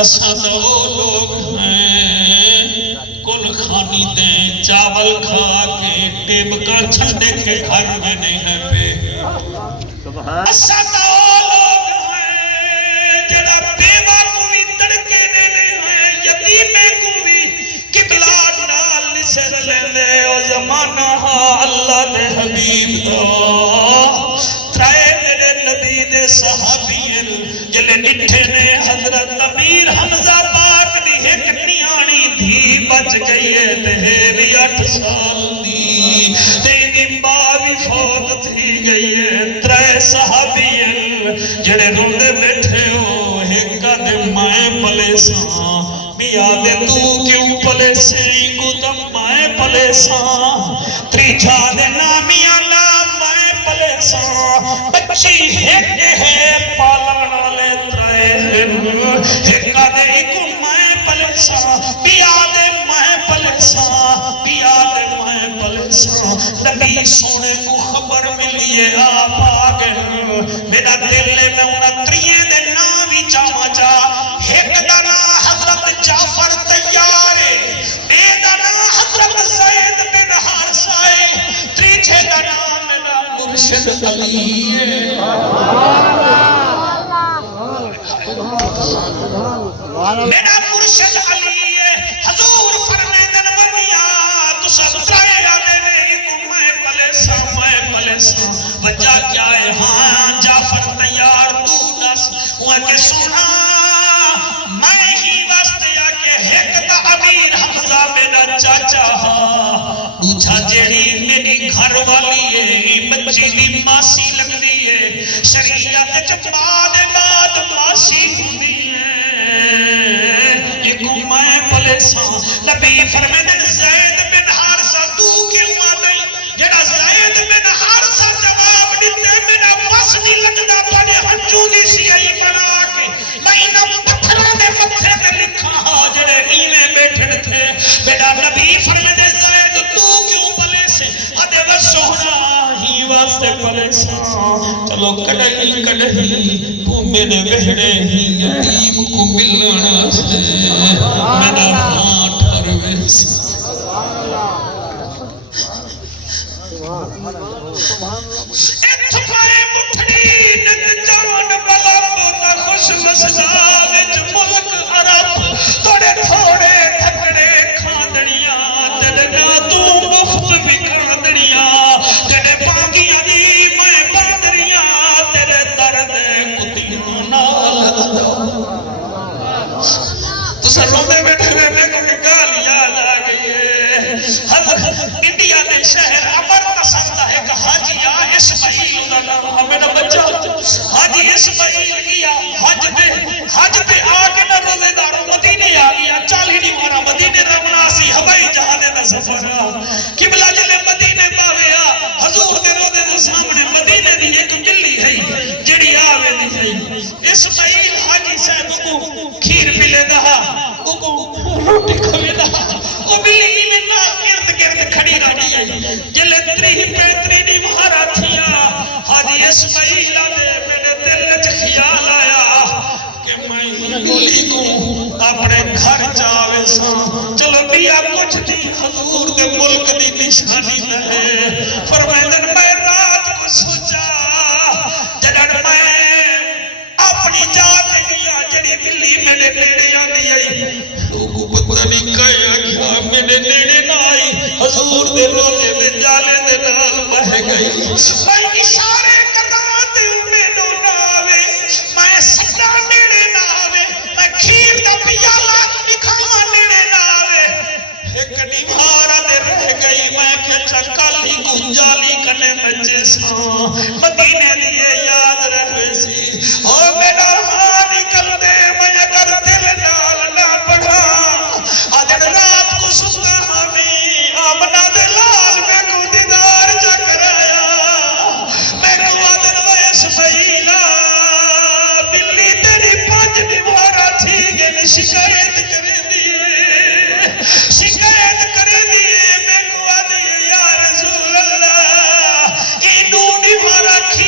اساں تو وہ لوگ ہیں کل خانی دیں چاول کھا کے ٹیبکا چھنڈے کے کھائی میں نہیں ہے پہ سبحان اساں تو وہ لوگ ہیں جڑا بیوہ کو بھی تڑکے دینے ہیں یتیمے کو بھی قبلہ نال نسل لیندے او زمانہ اللہ دے حبیب دا ترائے میرے نبی دے صحابی جلے نٹھے نے حضرت امیر حمزہ پاک دی ایک نیانی دھی بچ گئی ہے تیری 8 سال دی تیری ماں بھی فوت تھی گئی ہے ترائے صحابی جڑے روندے بیٹھے ہو ایک دے مائیں پلے ساں میاں دے تو کیوں پلے سے کو تم مائیں پلے ساں تریچا دے نامیاں نام مائیں پلے ساں بچی ایک ہے پالنا لے ترائے ایک دے ایکو مائیں پلے ساں میاں دے مائیں پلے ساں میاں دے مائیں پلے ساں نبی سونے کو خبر ملیے آپ آگئے میرا دل میں انہاں تریے دے نامی چاہاں جا ایک دانا حضرت جعفر تیار ہے اے دانا حضرت زید بن حارثہ ہے تریچے دانا میرا مرشد علی ہے میرا مرشد علی ہے حضور فرمیدن بنیا تو سب چاہے آنے میری کمائے پلے سا وجہ کیا ہے ہاں جعفر تیار تو نس ہوا کہ سنا میں ہی واسطے آکے ایک دا امیر حمزہ میرا چاچا دوچھا جیڑی میری گھر والی ہے بچی دی ماسی لگ دی ہے شریعت چپا دے بعد ماسی ہوندی ہے ایک میں پلے سا نبی فرمیدن زید بن حارثہ تو کیوں آدھائی جڑا زید بن حارثہ جواب دیتے میرا فس نہیں لگتا پڑے ہنچو دی سی آئی بنا کے میں انہاں پتھرانے متھے میں لکھا جڑے ایمیں بیٹھن تھے میرا نبی فرمیدن زید تو کیوں پلے سے ادھے بس سونا ہی واسطے پلے سا چلو کڑہی تو میرے بہڑے ہی یتیم کو ملنا سے میرا ہاتھ ہر ویسے اتھپائے مٹھڑی نت جان بلب نہ خوش مسزاد ملک عرب توڑے تھوڑے تھکڑے کھاندڑیاں تیرے نا تو مفت بھی کھاندڑیاں تیرے پانگیاں دی میں باندریاں تیرے درد کتیاں نال دو تو سر روندے بیٹھے میں کوئی گال یاد آ گئی ہے انڈیا میں شہر عمر پسند ہے کہ حاجیہ اسماعیل کا نام میرا بچہ حاجی اسماعیل کیا حج پہ آکے نہ روزے داروں مدینے آ گیا 40 نہیں مارا مدینے رمنا سی ہوائی جہانے میں سفر قبلہ جلے مدینے پاویا حضور دے روزے دے سامنے مدینے دی ایک ملی ہے جڑی آوے دی ہے اسماعیل حاجی صاحب کو کھیر ملے دہا کو روٹی کھوے دہا وہ بلی میں نہ گرد کھڑی رہی ہے جلے تری پیتری نہیں مہارا تھیا حاجی اسماعیل آنے میرے دل چ خیال آیا کہ میں بلی کو اپنے گھر جاوے سا چلو بیا کچھ نہیں حضور دے ملک دی نشانی ہے فرمائدن میں رات کو سوچا جڑن میں اپنی جات گیا جڑی بلی میرے نیڑے آنی آئی لوگوں پتہ نہیں کہے گیا میرے نیڑے نہ آئی حضور دے روزے دے جالے دے نال بہ گئی میں اشارے کرتے میں نو نہ آوے میں سجدہ نیڑے نہ آوے میں کھیر دا پیالہ اکھاوا نیڑے نہ آوے ایک نیوارا دے رہ گئی میں کہ چکالی گنجالی کنے بچے سا مدینے دیئے یاد رہے سی او میرا ہاں نکل دے میں اگر دل نال نہ پڑھا آدھن رات کو سستے مامی آمنا دے لال میں کو دیدار جا کرایا میں کو آدھن ویس بھئیلا بلی تیری 5 دیوارا تھی گے میں شکایت کرے دیئے میں کو آدھن یا رسول اللہ اینو دیوارا کھی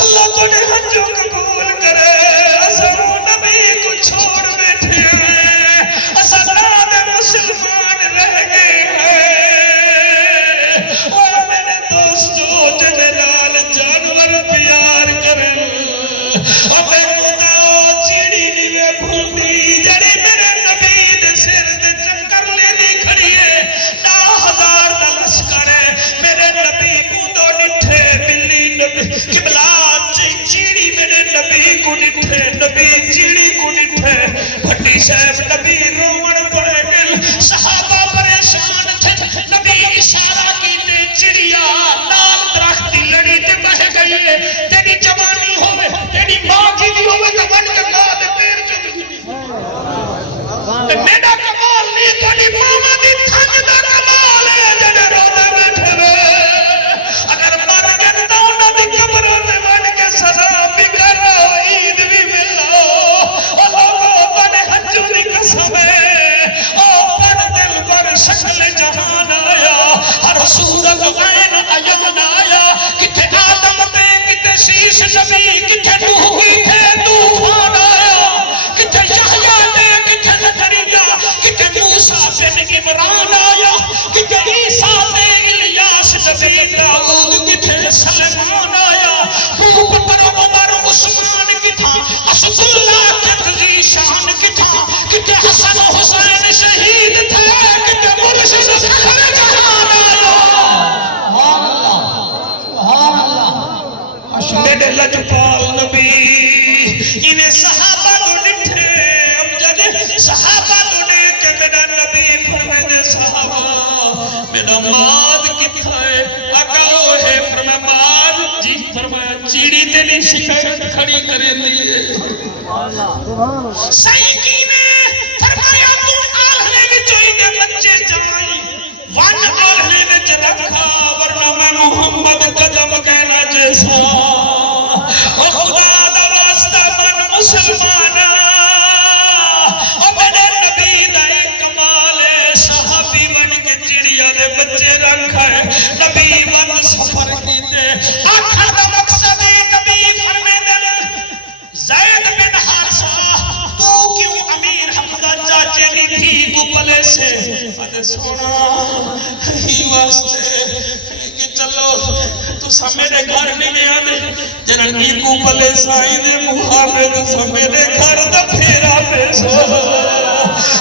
اللہ تھوڑے ہنجوں قبول کرے اساں نبی کو چھوڑ بیٹھے ہیں اساں نام مسلمان رہ گئے ہیں اور میرے دوستو جنرال جانور پیار کریں اور میں خدا چیڑی نہیں بھولتی جڑی میرے نبی دے سر دے چکر لے دی کھڑی ہے 10,000 دا لشکر ہے میرے نبی کو دو نٹھے بلی نبی قبلہ چیڑی میرے نبی کو نٹھے نبی چیڑی کو نٹھے بھٹی صاحب نبی رومن پڑے گل صحابہ پریشان تھے نبی اشارہ کیتے چڑیا لال درخت دی لڑی تے بہ گئی ہے تیری جوانی ہوئے تیری ماں کی دی ہوئے تو بن کے ماں دے پیر چ میرا کمال نہیں تھوڑی ماما دی تھن دا کمال ہے جڑے روندے بیٹھے وے اگر من گندا انہاں دی قبروں تے بن کے سلام بھی کرو عید بھی ملو او لوگوں بڑے ہنجو دی قسم ہے او بڑ دل پر شکل جہان آیا ہر صورت عین عیان آیا کتے آدم تے کتے شیش نبی کتے نوح تے طوفان آیا کتے یحییٰ تے کتے زکریا کتے موسیٰ بن عمران آیا کتے عیسیٰ تے الیاس نبی داؤد کتے سلیمان آیا ابو بکر عمر عثمان کتا اسد اللہ کے شان کتا کتے حسن حسین شہید تھے کتے مرشد فخر جہان آیا میرے لجپال نبی انہیں صحابہ تو ڈٹھے امجد صحابہ تو دیکھ میرا نبی فرمائے صحابہ میرا ماد کتھا ہے اکاؤ ہے فرمائے ماد جی فرمایا چیڑی تے نہیں شکایت کھڑی کرے لیے سائیکی نے فرمایا تو آلھنے میں چوئی دے بچے جائی ون آلھنے میں رکھا ورنہ میں محمد قدم کہنا جیسا اور خدا دا واسطہ من مسلمانا اور میرے نبی دا ایک کمال ہے صحابی بن کے چڑیا دے بچے رکھا ہے نبی ون سفر کیتے آخر دا مقصد ہے نبی فرمے دل زید بن حارثہ تو کیوں امیر حمزہ چاچے نہیں تھی تو پلے سے ادھے سونا ہی واسطے کہ چلو تو سمیرے گھر نہیں آنے جنہاں کی کو پلے سائی دے محابے تو سمیرے گھر دا پھیرا پیسو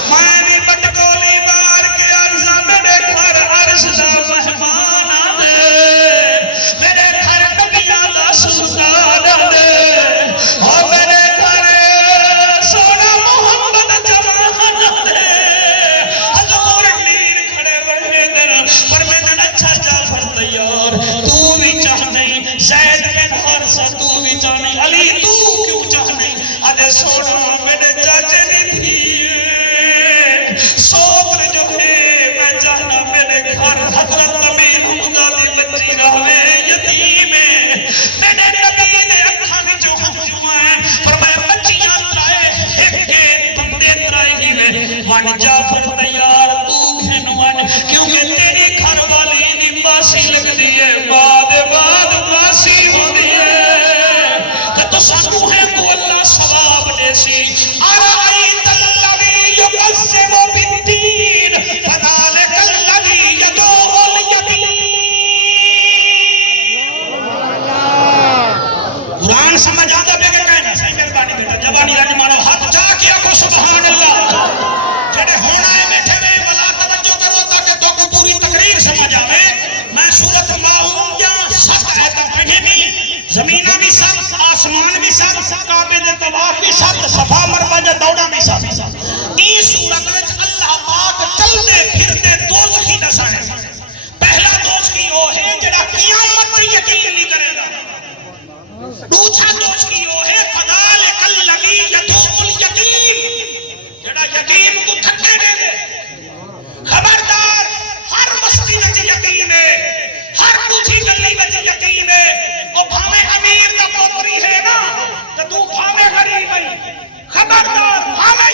میں نے بٹکولی بار کے عرضہ میرے گھر عرش دا مہمان آنے میرے گھر نبیاں دا سلطان آنے اور میرے گھر سونا محمد جوان آنے حضور نیر کھڑے ہوئے دن پر میں نے اچھا جعفر تیار تو بھی چاہ نہیں زید بن حارثہ تو بھی چاہ نہیں علی تو کیوں چاہ نہیں ادھے سونا میرے چاچے نہیں تھی سوکر جو ہے میں چاہنا میرے گھر حضرت امیر حمزہ دی بچی رہے یتیم ہے میرے نبی نے اکھا میں جو ہم جوائیں فرمائے بچیاں ترائے ایک بندے ترائے ہی میں ون جعفر تیار تو گھنوان کیونکہ تیری گھر والی دی باسی لگ دیئے بعد باسی ہو دیئے کہ تو سانو ہے تو اللہ ثواب دے سی آرائیت اللذی یقسم بالدین فذالک اللذی یدعو الیتیم قرآن سمجھ آتا بے کہ کہنا صحیح مہربانی بیٹا جبانی رہنے مارا حق جا کیا کو سبحان اللہ جڑے ہونا ہے بیٹھے میں بلا توجہ کرو تاکہ تو کو پوری تقریر سمجھ آئے میں سورت معاون یا سب آیتہ پڑھے بھی زمینہ بھی سب آسمان بھی سب کعبے دے طواف بھی سب صفا مربع جا دوڑا بھی سب این سورت وچ اللہ پاک چلتے پھرتے دوزخی دسانے پہلا دوزخی وہ ہے جڑا قیامت پر یقین نہیں کرے گا دوسرا دوزخی وہ ہے فذالک الذی یدعو الیتیم جڑا یتیم کو تھکے دے دے خبردار ہر مستی وچ یقین ہے ہر کچھ گلی وچ یقین ہے او بھاوے امیر دا پوتری ہے نا تے تو بھاوے غریب ہے خبردار بھاوے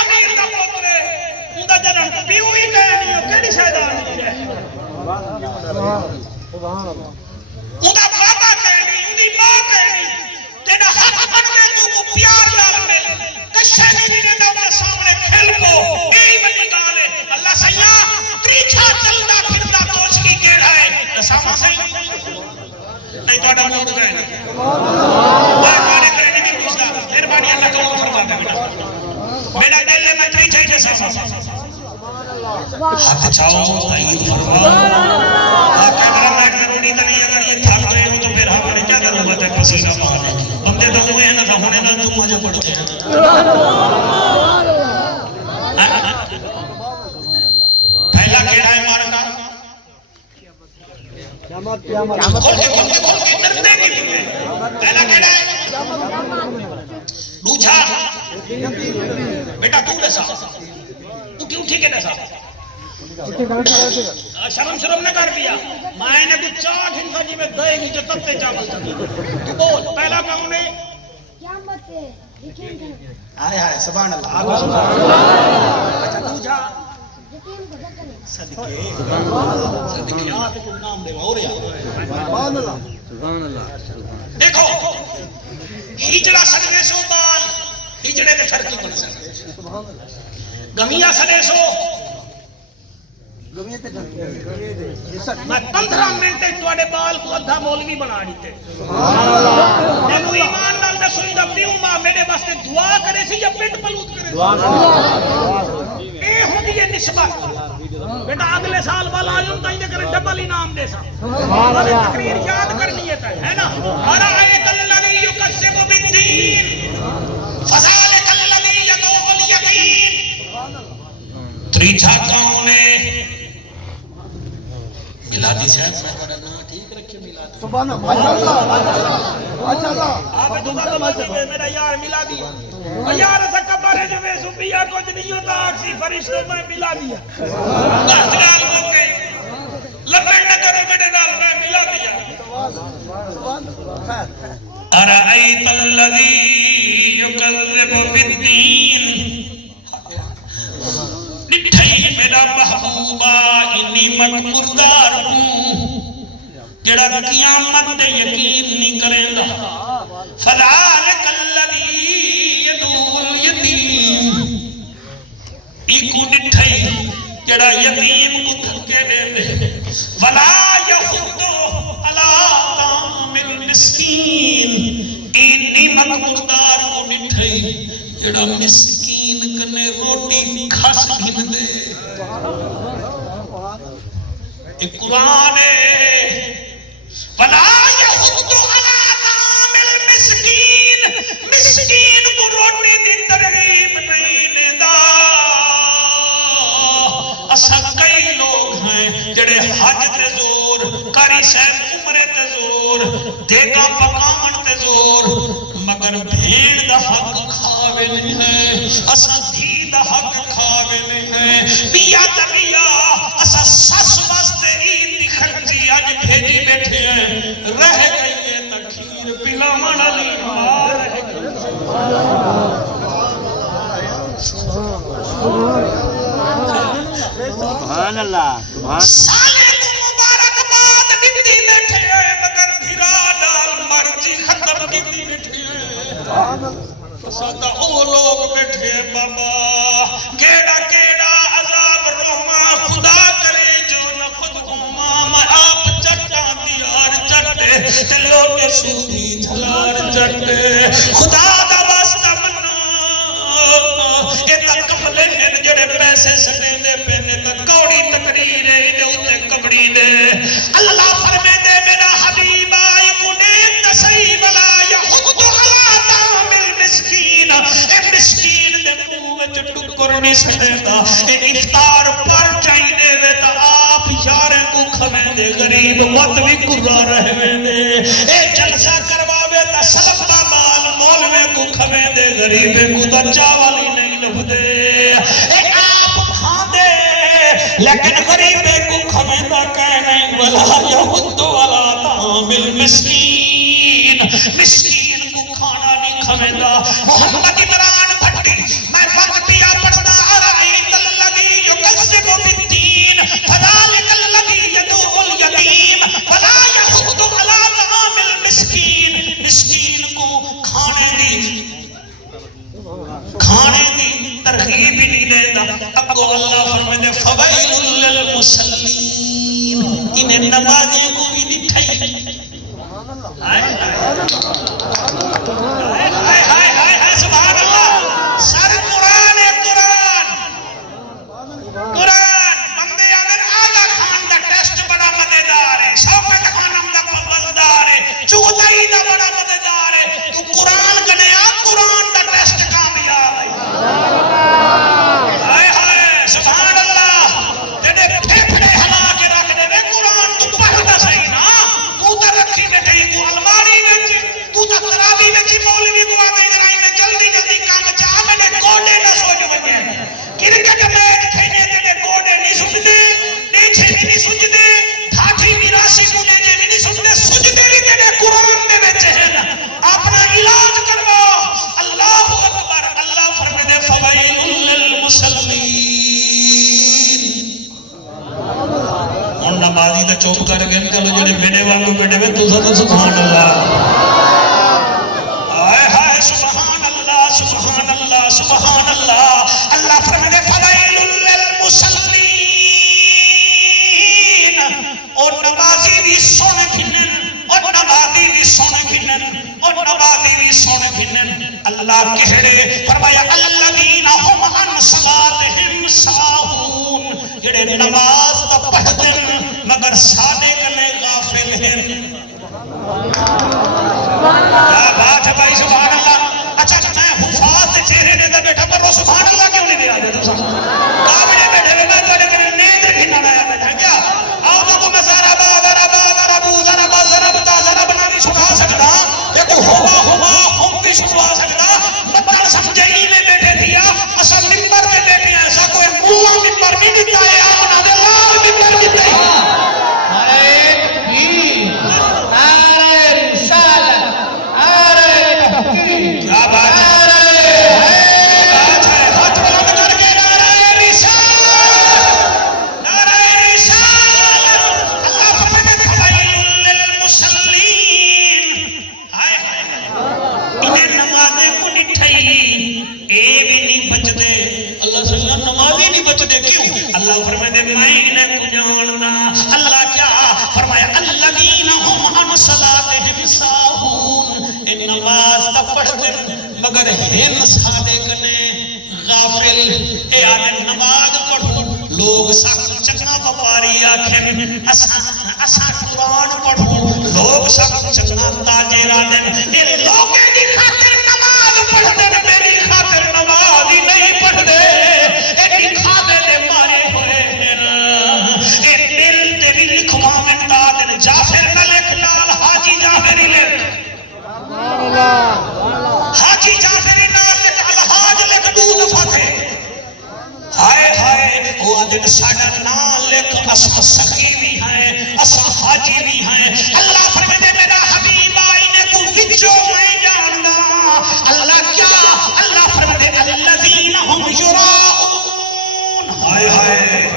امیر دا پوترے اوندا جنم پیو ہی کہنی او کیڑی شے دا نہیں ہے سبحان اللہ اوندا بابا کہنی اودی ماں کہنی تیرا حق بن کے تو پیار نال مل کشے نہیں دیندا اون سامنے کھل کو اے بڑی گل ہے اللہ سیاں تریچھا چلدا پھردا دوست کی کیڑا ہے سامنے صحیح نہیں تہاڈا موڈ گئے سبحان اللہ کارے کرے نہیں پوچھدا مہربانی اللہ کو فرما دے بیٹا میرا دل میں تریچھا کے ساتھ ہاتھ چھاؤ عید فرما آقا کرم میں ضروری تو نہیں اگر یہ تھک گئے ہو تو پھر ہمارے کیا کروں گا تے پسینہ مارنے بندے تو ہوئے ہیں نہ ہونے نہ تو مجھے پڑھتے ہیں پہلا کیڑا ہے مارنا قیامت قیامت کھول کے ڈرتے نہیں پہلا کیڑا ہے دوسرا بیٹا تو دسا تو کیوں ٹھیک ہے دسا شرم نہ کر دیا میں نے کچھ چاٹ ہنسا جی میں دے گی جو تب تے چاول تو بول پہلا کون ہے قیامت ہے یقین کرو ہائے ہائے سبحان اللہ اچھا تو جا یقین کو کرو صدقے صدقیات کو نام دے اور یا سبحان اللہ دیکھو ہجڑا سڑے سو بال ہجڑے کے تھرکی بن سکتے گمیا سڑے سو گمیتے میں 15 منٹ تواڈے بال کو ادھا مولوی بنا دیتے سبحان اللہ مینوں ایمان نال دسو دا پیو ماں میرے واسطے دعا کرے سی یا پیٹ پلوت کرے دعا اے ہوندی ہے نسبت بیٹا اگلے سال والا آئے ہوں تائیں کرے ڈبل انعام دے سا سبحان اللہ تقریر یاد کرنی ہے نا ارائیت الذی یکذب بالدین فذلک الذی یدعو الیتیم تریچھا کون ہے میلادی صاحب میں تمہارا نام ٹھیک رکھے میلادی سبحان اللہ ماشاءاللہ ماشاءاللہ آپ دعا مانگے میرا یار میلادی اور یار ایسا کبارے جو میں سبیا کچھ نہیں ہوتا آکسی فرشتوں میں میلادی ہے بس جلال موقع لبن نہ کرو میرے نال میں میلادی ہے سبحان اللہ خیر ارائیت الذی یکذب بالدین نٹھائی میرا محبوبہ انی مقبردار ہوں جڑا قیامت دے یقین نہیں کرے گا فذالک الذی یدعو الیتیم ایکو نٹھائی جڑا یتیم کو دھکے دے دے ولا یحض علی طعام المسکین انی مقبردار کو نٹھائی جڑا مسکین کنے روٹی کھس گھن دے ایک قرآن ہے وَلَا يَحُضُّ عَلَىٰ طَعَامِ الْمِسْكِينِ مسکین کو روٹی دی ترغیب نہیں دیتا اسا کئی لوگ ہیں جڑے حج تے زور قاری صاحب عمرے تے زور دیگا پکان تے زور مگر بھیڑ دا حق کھاوے نہیں ہے اسا دھی دا حق کھاوے نہیں ہے بیا تبیا اسا سس واسطے عید دی خرچی آج بھیجی بیٹھے ہیں رہ گئی ہے تکھیر پلاوان علی رہ گئی سبحان اللہ سبحان سالے کو مبارک باد دیتی بیٹھے ہیں مگر گھرا ڈال مرضی ختم دیتی بیٹھے ہیں سادہ او لوگ بیٹھے ہیں بابا کیڑا کیڑا عذاب روما خدا کرے جو نہ خود امام آپ چٹا دیار چٹے تلوٹے سودی جھلار چٹے خدا دا واسطہ منا اے تک کملے ہیں جڑے پیسے سنے دے پینے تک کوڑی تقریر ہے دے ہوتے کبڑی دے اللہ فرمے دے میرا حبیب آئے کنین تسائی بلا یحض علی طعام المسکین اے مسکین دے منہ وچ ٹکر نہیں سکتا اے افطار پر چاہی دے وے تا آپ یارے کو کھویں دے غریب وقت بھی کرا رہے دے اے جلسہ کرواوے تا سلف دا مال مولوے کو کھویں دے غریب کو تا چاوالی نہیں لب دے اے آپ کھا دے لیکن غریب کو کھویں دا کہنے ولا یحض علی طعام المسکین مسکین کو کھانا نہیں کھویں دا محمد عمران بھٹی میں وقت دیا پڑھتا ارائیت الذی یکذب بالدین فذلک الذی یدعو الیتیم فلا اب کو اللہ فرمائے فویل للمصلین انہیں نمازی کو بھی دکھائی سبحان اللہ سارے قرآن ہے قرآن بندے اگر آگا خان دا ٹیسٹ بڑا مزیدار ہے شوکت خانم دا مزیدار ہے چوتائی دا بڑا مزیدار ہے تو قرآن گنیا قرآن دا ٹیسٹ کامیاب ہے سبحان اللہ تیرے پھیپھڑے ہلا کے رکھ دے وے قرآن تو پڑھتا صحیح نا تو تا رکھی بیٹھے کو الماری وچ تو تا تراوی وچ مولوی کو آتے ادھر میں جلدی جلدی کام چاہ میں نے کوڈے نہ سوچ بنے کرکٹ میچ کھیلنے تیرے کوڈے نہیں سمجھدے نیچے بھی نہیں سمجھدے ٹھاٹھی میراثی کو دے جے بھی نہیں سمجھدے سمجھدے بھی تیرے قرآن دے وچ ہے اپنا علاج کرو اللہ اکبر اللہ فرمائے فویل للمصلین ہن نمازی تے چوپ کر گئے چلو جڑے میرے وانگو بیٹھے وے تو سبحان اللہ ہائے ہائے سبحان اللہ سبحان اللہ سبحان اللہ اللہ فرمائے فویل للمصلین اور نمازی بھی سونے کھنن اور نمازی بھی سونے کھنن اور نمازی بھی سونے کھنن اللہ کہڑے فرمایا الذین هم عن صلاتهم ساہون جڑے نماز تو پڑھتے ہیں مگر سادے کنے غافل ہیں کیا بات ہے بھائی سبحان اللہ اچھا میں حفاظ چہرے نے تو بیٹھا پر وہ سبحان اللہ کیوں نہیں دیا دیتا کامنے بیٹھے میں تو لیکن نیندر بھی نہ آیا بیٹھا کیا آدھو کو میں ذرابا ذرابا ذرابو ذرابا ذرابتا ذرابنا بھی چھکا سکتا ایک ہوا ہم بھی چھکا سکتا مطلب سمجھائی میں بیٹھے تھیا اصل ممبر میں بیٹھے ہیں ایسا کوئی مولا ممبر بھی دیتا ہے آمنا دے اللہ ممبر دیتا ہے کیا بات ہے اللہ فرمائے میں نے کو جاننا اللہ کیا فرمایا الذین هم عن صلاتهم ساہون ان نماز تا پڑھتے مگر ہن سادے کنے غافل اے آدھے نماز پڑھو لوگ ساکھ چکنا بپاری آکھیں اسا قرآن پڑھو لوگ ساکھ چکنا تاجر آدھیں اے لوگیں دی خاطر نماز پڑھتے میری خاطر نماز ہی نہیں پڑھتے اے کھاتے دے مارے جعفر نہ لکھ لال حاجی جعفری لکھ حاجی جعفری نہ لکھ الحاج لکھ دودھ فتح ہائے ہائے وہ آدھن ساڑھا نہ لکھ اسا سخی بھی ہیں اسا حاجی بھی ہیں اللہ فرمائے میرا حبیب آئی نے تو وچو میں جاننا اللہ کیا اللہ فرمائے الذین هم یراؤون ہائے ہائے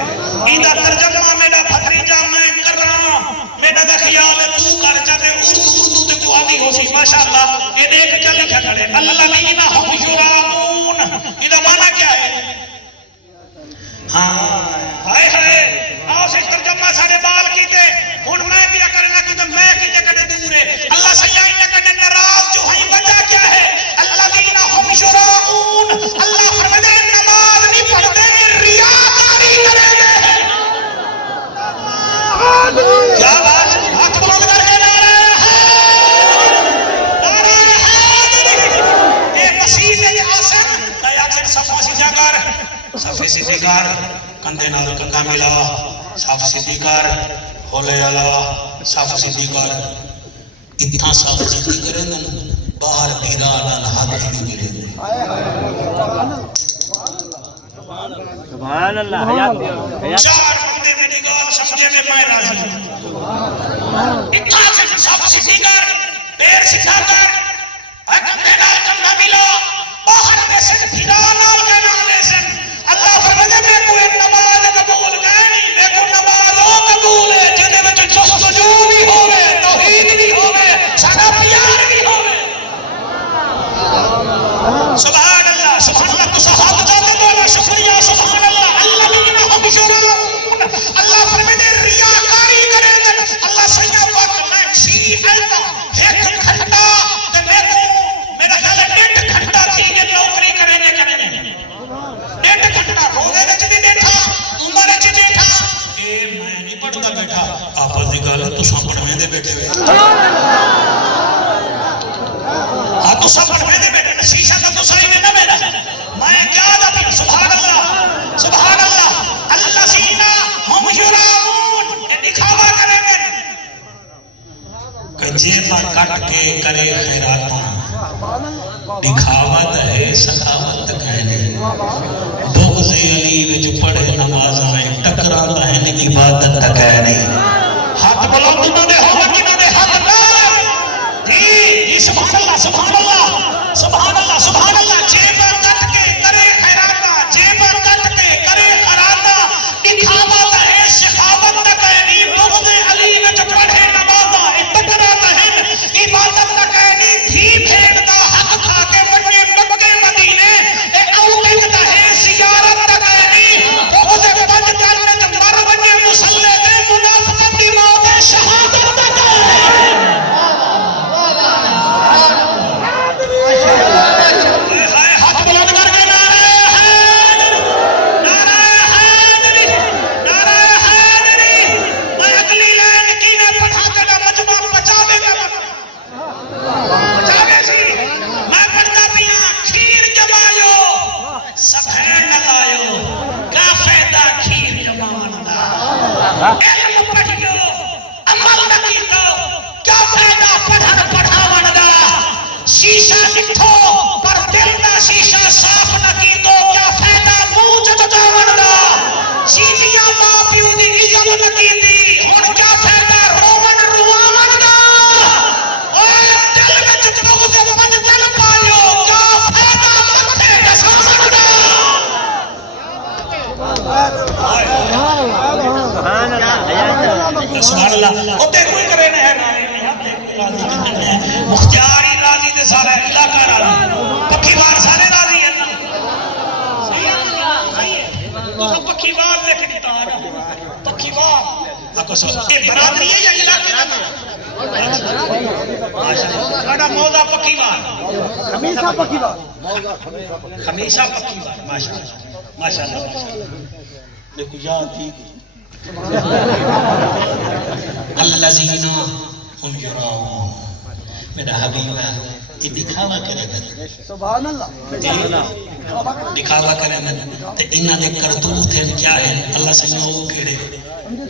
ایدہ ترجمہ میرا بھتریجہ میں کر رہا میرا دا خیال ہے تو کر جاتے اردو تے کو آدھی ہو سی ماشاءاللہ یہ دیکھ کیا لکھا کرے الذین هم یراؤون ایدہ معنی کیا ہے ہائے ہائے آؤ سے ترجمہ سارے بال کیتے ہن میں بھی کرنا کیونکہ میں کیتے کڑے دور ہے اللہ سیائی نے کڑے نراز جو ہے وجہ کیا ہے الذین هم یراؤون اللہ فرمائے نماز نہیں پڑھتے ریاکاری کریں گے کیا بات ہاتھ بلند کر کے نعرہ اے مسیح نے آسن تیار سے صفحہ سیدھا کر صفحہ سیدھی کر کندھے نال کندھا ملا صف سیدھی کر ہولے والا صف سیدھی کر اتنا صف سیدھی کریں گے باہر بھیرا نال ہاتھ بھی ملے سبحان اللہ حیات چار بندے میں نگاہ سمجھے میں میں راضی اتنا سے صف سیدھی کر پیر سیدھا کر کندھے نال کندھا ملا باہر ویسے بھیرا نال کہنا ویسے اللہ فرمائے میں کوئی نماز قبول گئے نہیں میں کوئی نماز قبول ہے جنہیں میں تو جستجو بھی ہوئے توحید بھی ہوئے سارا پیار بھی ہوئے سبحان اللہ تو صحابہ جاتے تو اللہ شکریہ سبحان اللہ دیتا 1 گھنٹہ تے میرا خیال ہے 1.5 گھنٹہ تھی کہ نوکری کرے نے کرنے 1.5 گھنٹہ روزے وچ بھی بیٹھا عمر وچ بیٹھا اے میں نہیں پڑھدا بیٹھا آپس دی گل تساں پڑھویں دے بیٹھے ہوئے تساں پڑھویں دے بیٹھے شیشہ کا تساں ہی نہ بیٹھا میں کیا دا سبحان اللہ سبحان اللہ الذین ہم یراؤن یہ دکھاوا کریں گے کہ جیبا کٹ کے کرے خیراتاں دکھاوت ہے سخاوت کہنے بغض علی وچ پڑھے نمازاں ٹکراتا ہے عبادت کہنے ہاتھ بلند انہوں نے ہو کنہوں نے حق نہ جی سبحان اللہ سبحان اللہ سبحان اللہ سبحان اللہ جیبا کٹ کے کرے خیراتاں جیبا کٹ کے کرے خیراتاں دکھاوت ہے سخاوت کہنے بغض علی وچ پڑھے نمازاں ٹکراتا ہے عبادت کہنے تھی بھیڑ دا حق کھا کے ونجے مکے مدینے اے اوٹنگ دا ہے زیارت کہنے بغض پنج کرنے تے مر ونجے مسلے دے منافقت دی موت شہادت کہنے ہاتھ بلند کر کے نعرہ حیدری نعرہ حیدری میں اگلی لائن کی نے پڑھا کے مجمع بچاوے گا بچاوے سی میں پڑھتا پیاں کھیر جمایو سبھے نلایو کیا فائدہ کھیر جمان دا علم پڑھیو عمل نہ کیتو کیا فائدہ پڑھن پڑھاون دا شیشہ ڈٹھو پر دل دا شیشہ صاف نہ کیتو کیا فائدہ منہ چٹاون دا سیدیاں ماں پیو دی عزت نہ کیتی ہن کیا فائدہ روون رواون دا اوے دل وچ بغض پنج دل پالیو کیا فائدہ متھے ڈساون دا سبحان اللہ اوتے کوئی کرے نہ ہے مختاری راضی دے سارا علاقہ راضی پکی بار سارے راضی ہیں تو پکی بار لے کے دیتا پکی بار اے برادری ہے یا علاقے کا بڑا موضع پکی بار ہمیشہ پکی بات ہمیشہ پکی بار ماشاءاللہ دیکھو یاد تھی الذین ہم یراؤن میرا حبیب یہ دکھاوا کرے گا سبحان اللہ دکھاوا کرے گا تو انہاں دے کرتوت ہیں کیا ہے اللہ سے وہ کیڑے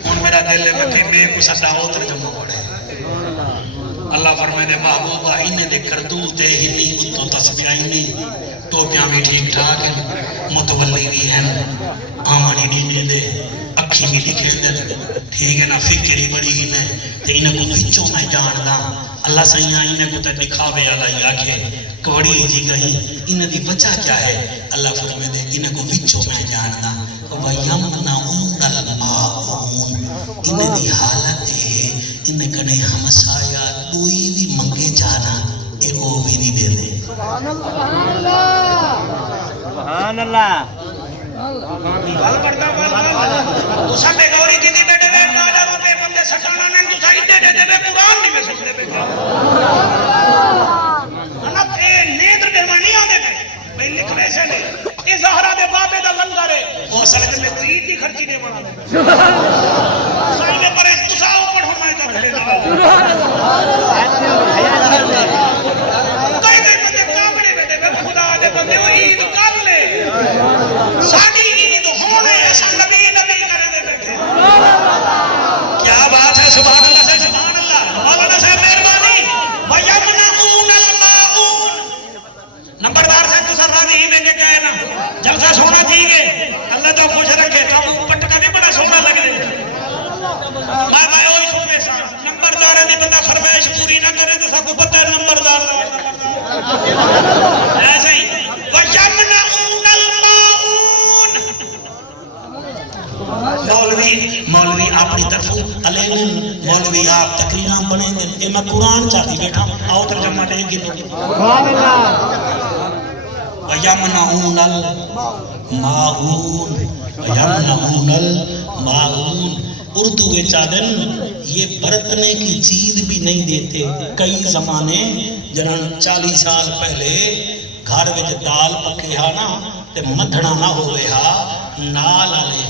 ہن میرا دل میں کہ بے کو سدا اوتر جمع پڑے اللہ فرمائے دے محبوبہ انہاں دے کرتوت ہی نہیں تو تسبیح نہیں ٹوپیاں بھی ٹھیک ٹھاک ہیں متولی بھی ہیں آمانی نہیں دے اکھی بھی لکھے دے ٹھیک ہے نا فکری بڑی ہی نہیں تے انہاں کو وچوں میں جان دا اللہ سائیاں انہیں کو تے دکھاوے اللہ آکھے کوڑی جی کہیں انہیں دی وجہ کیا ہے اللہ فرمائے دے انہیں کو وچوں میں جاننا وَيَمْنَعُونَ الْمَاعُونَ انہیں دی حالت ہے انہیں کنے ہمسایا دوئی بھی منگے جانا ایک وہ بھی نہیں دے دے سبحان اللہ سبحان اللہ بال پڑتا تو سب بے گوری کی دی بیٹے میں نالا روپے بندے سکھانا نہیں تو ساری دے دے میں قرآن نہیں میں سکھتے بیٹے انا تے نیدر بیرمانی آدھے میں بھئی لکھ رہے سے لے یہ زہرہ دے بابے دا لنگر ہے وہ سلطے میں ترید دی خرچی دے بڑھا دے سائی نے پرے تساؤ پڑھ ہمائے دا بھلے دا کوئی دے بندے کامڑے بیٹے میں خدا دے بندے وہ عید کر لے ساڑی عید ہونے ایسا نبی کرے دے بیٹھے کیا بات ہے سبحان اللہ سے سبحان اللہ مولانا صاحب مہربانی وَيَمْنَعُونَ الْمَاعُونَ نمبردار سے تو سب راضی ہی میں نے کہا ہے نا جلسہ سونا ٹھیک ہے اللہ تو خوش رکھے تو پٹکا بھی بڑا سونا لگ دے میں وہی سوچے سا نمبردار ہے بندہ فرمائش پوری نہ کرے تو سب کو پتہ ہے نمبردار ایسے ہی وَيَمْنَعُونَ الْمَاعُونَ مولوی اپنی طرف علیہ مولوی آپ تقریرہ بنے دیں میں قرآن چاہتی بیٹھا آؤ ترجمہ دیں گے سبحان اللہ وَيَمْنَعُونَ الْمَاعُونَ وَيَمْنَعُونَ الْمَاعُونَ اردو وچ آدن یہ برتنے کی چیز بھی نہیں دیتے. کئی زمانے جنہاں 40 سال پہلے گھر وچ دال پکے ہا نا تے مندھنا نہ ہوئے ہا نال آلے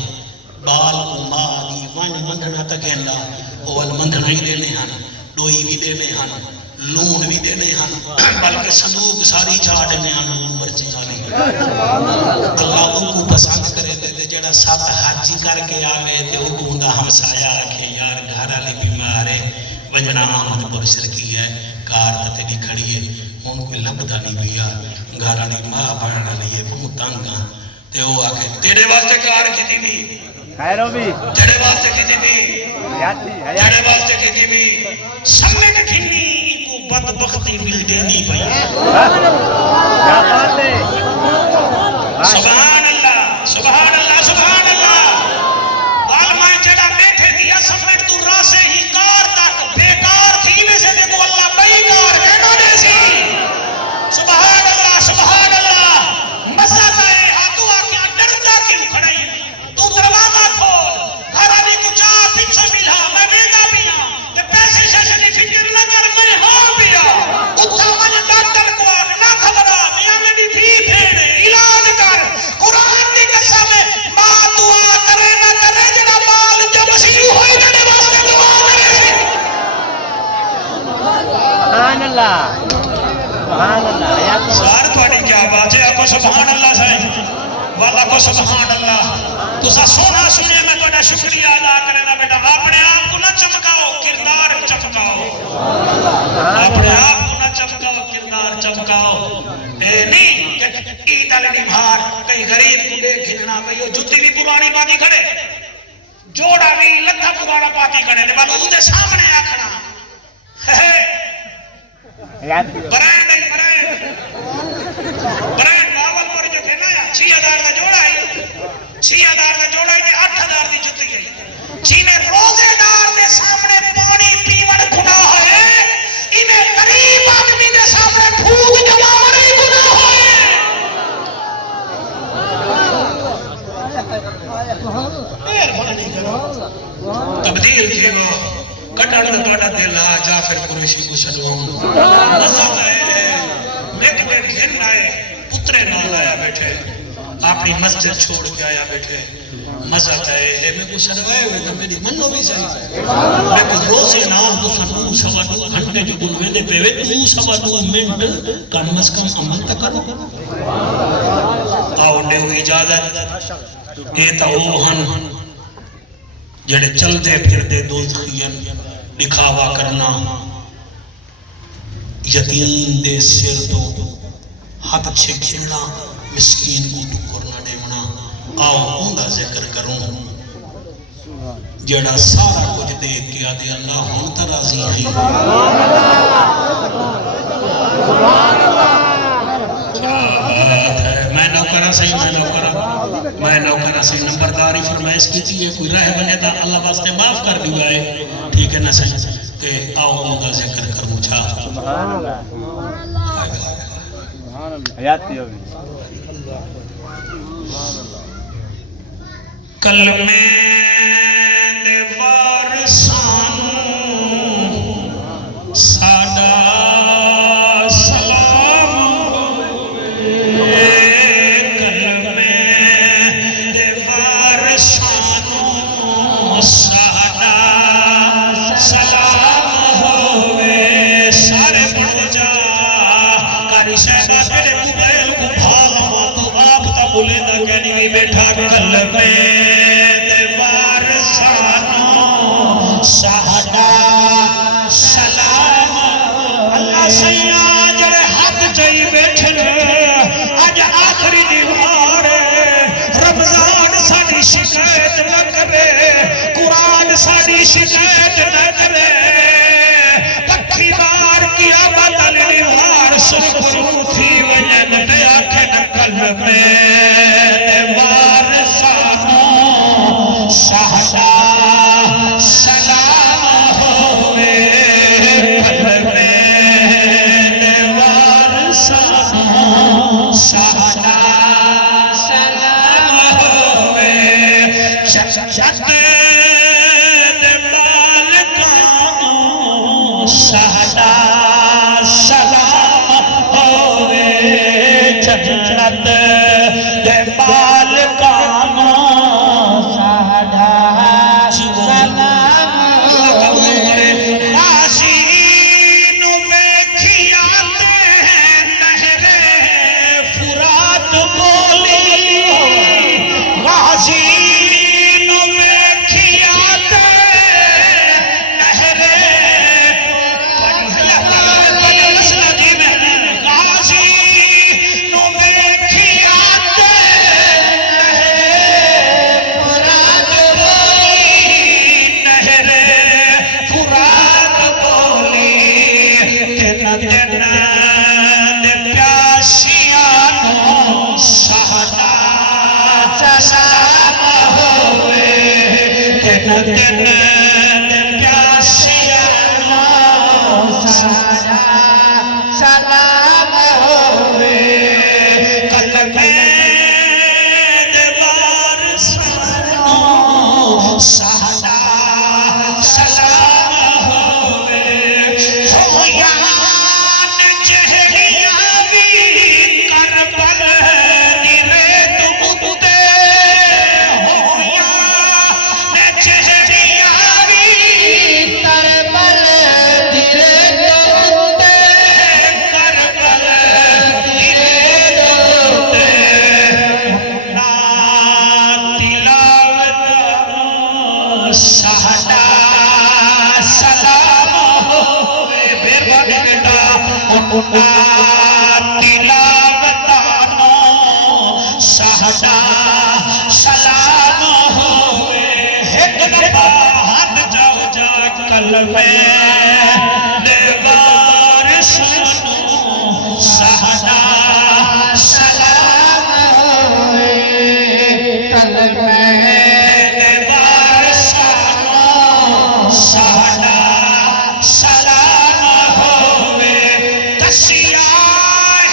بال کو ماں دی ون مندھنا تکیندا اول مندھنا ہی دینے ہن ڈوئی بھی دینے ہن لون بھی دینے ہن بلکہ صندوق ساری چاہ دینے ہن مرچی والی. اللہ ان کو پسند کرے تے جڑا 7 حج کر کے آوے تے او گوندا ہمسایا آکھے یار گھر والی بیمار ہے وجنا آمد پر شرکی ہے کار تے دی کھڑی ہے ان کو لبدا نہیں ہویا گھر والی ماں بڑھنا نہیں ہے بہت تنگ ہاں تے او آکھے تیرے واسطے کار کیتی بھی خیرو بھی تیرے واسطے کیتی بھی تیرے واسطے کیتی بھی سمجھ کھنی کو بدبختی مل دینی پئی. کیا بات ہے سبحان اللہ سبحان اللہ سبحان اللہ. عالماں جڑا بیٹھے دیا سمجھ تو راسے ہی کار تک بیکار تھی میں سے تے کو اللہ بئی کار کہنا دے سی. سبحان اللہ سبحان اللہ. مزہ ہے ہاتھوں آکھیا ڈرتا کیوں کھڑائی تو دروازہ کھول گھر والی کو چاہ پیچھے ملا میں ویگا پیا کہ پیسے شیشے کی فکر نہ کر میں ہاں پیا اتھا من ڈاکٹر کو نہ خبرا میاں میری تھی پھیڑے علاج کر قرآن کی قسم ماں دعا کرے نہ کرے جنا مال جب مسیح ہوئے جنے واسطے دعا کرے سی. سبحان اللہ سبحان اللہ. سار تھوڑی کیا بات ہے آپ کو سبحان اللہ سے والا کو سبحان اللہ. تو سا سونا سنے میں تو شکریہ ادا کرے نا بیٹا. اپنے آپ کو نہ چمکاؤ کردار چمکاؤ. اپنے آپ کو نہ چمکاؤ کردار چمکاؤ. اے نہیں کہ عید علی بھار کئی غریب کو دیکھ کھچنا کئی جتی بھی پرانی پاتی کھڑے جوڑا بھی لتھا پرانا پاتی کھڑے نے بعد اندھے سامنے آکھنا برائن نہیں برائن ناول پر جو تھے نا 6000 کا جوڑا ہے 6000 کا جوڑا ہے کہ 8000 کی جتی ہے. جنہیں روزے دار دے سامنے پانی پیون گناہ ہے انہیں غریب آدمی دے سامنے پھوک جماور بھی گناہ ہے. تبدیل تھے وہ کٹڑ کٹڑ دل آ جعفر قریشی کو شلوم نظر آئے میک میں گھن آئے پترے نال آیا بیٹھے اپنی مسجد چھوڑ کے آیا بیٹھے مزہ آئے ہے میں کو شلوائے ہوئے تو میری منو بھی صحیح میں کو روزے نام تو سنو سوا 2 گھنٹے جو گلوے دے پہ ہوئے 2 سوا 2 منٹ کم از کم عمل تک کرو آؤ نے ہوئی اجازت اے تا وہ ہن جڑے چل دے پھر دے دوزخین دکھاوا کرنا یتیم دے سر تو ہاتھ چھے گھرنا مسکین کو ٹکرنا دیونا. آؤ ہوندہ ذکر کروں جڑا سارا کچھ دے کے آدھے اللہ ہون ترازی ہیں. میں نوکرہ صحیح میں نوکرہ صحیح نمبرداری فرمائش کی تھی کوئی رہ بنے تا اللہ واسطے معاف کر دیا ہے ٹھیک ہے نا صحیح کہ آؤ ہوندہ ذکر کروں چھا حیاتی ہوگی کلمے دے وارثان ساڈا سلام ہوئے. کلمے دے وارثان ساڈا سلام ہوئے. سارے پڑھ جا کاری شہدہ تیرے موبائل کو بھالا تو آپ تا بولے دا کہنی بھی بیٹھا. کلمے ساڈا سلام اللہ سیاں جڑے حق چاہی بیٹھن اج آخری دیوار رمضان ساڑی شکایت نہ کرے قرآن ساڑی شکایت نہ کرے پکھی بار قیامت علی دیوار سرخرو تھی وجن دے آکھن قلبے وارثانوں ساڈا جت دے مالک دن پیاسیاں نو سہدا سلام ہوئے دن پیاسیاں نو سہدا سلام ہوئے قلب دیوار سانو سہدا سلام ہوئے ہو یاد چہریاں بھی کربل نرے دبتے ہو یاد چہریاں بھی کربل نرے دبتے کربل نرے دبتے نا تلاوت سہدا سلام ہوئے بیربانی بیٹا تلاوتانو سہدا سلام ہوئے ایک دفعہ ہاتھ جاؤ جا قلبِ دیوار سانو سہدا سلام ہوئے قلبِ دیوار سانو سہدا سلام ہوئے کسیا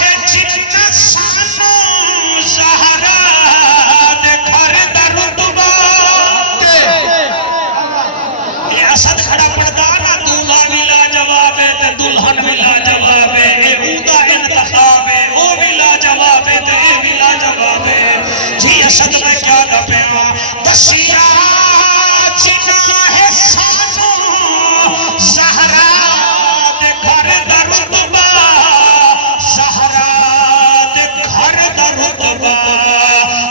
ہے جن سانو زہرا دے گھر دا رتبہ یہ اسد کھڑا پڑھتا نا دولہا بھی لا جواب ہے تے دلہن بھی لا جواب ہے اے اودا انتخاب ہے او بھی لا جواب ہے تے اے بھی لا جواب ہے جی اسد میں کیا گپیا کسیا جن ہے سانو زہرا دے گھر دا رتبہ زہرا دے گھر دا رتبہ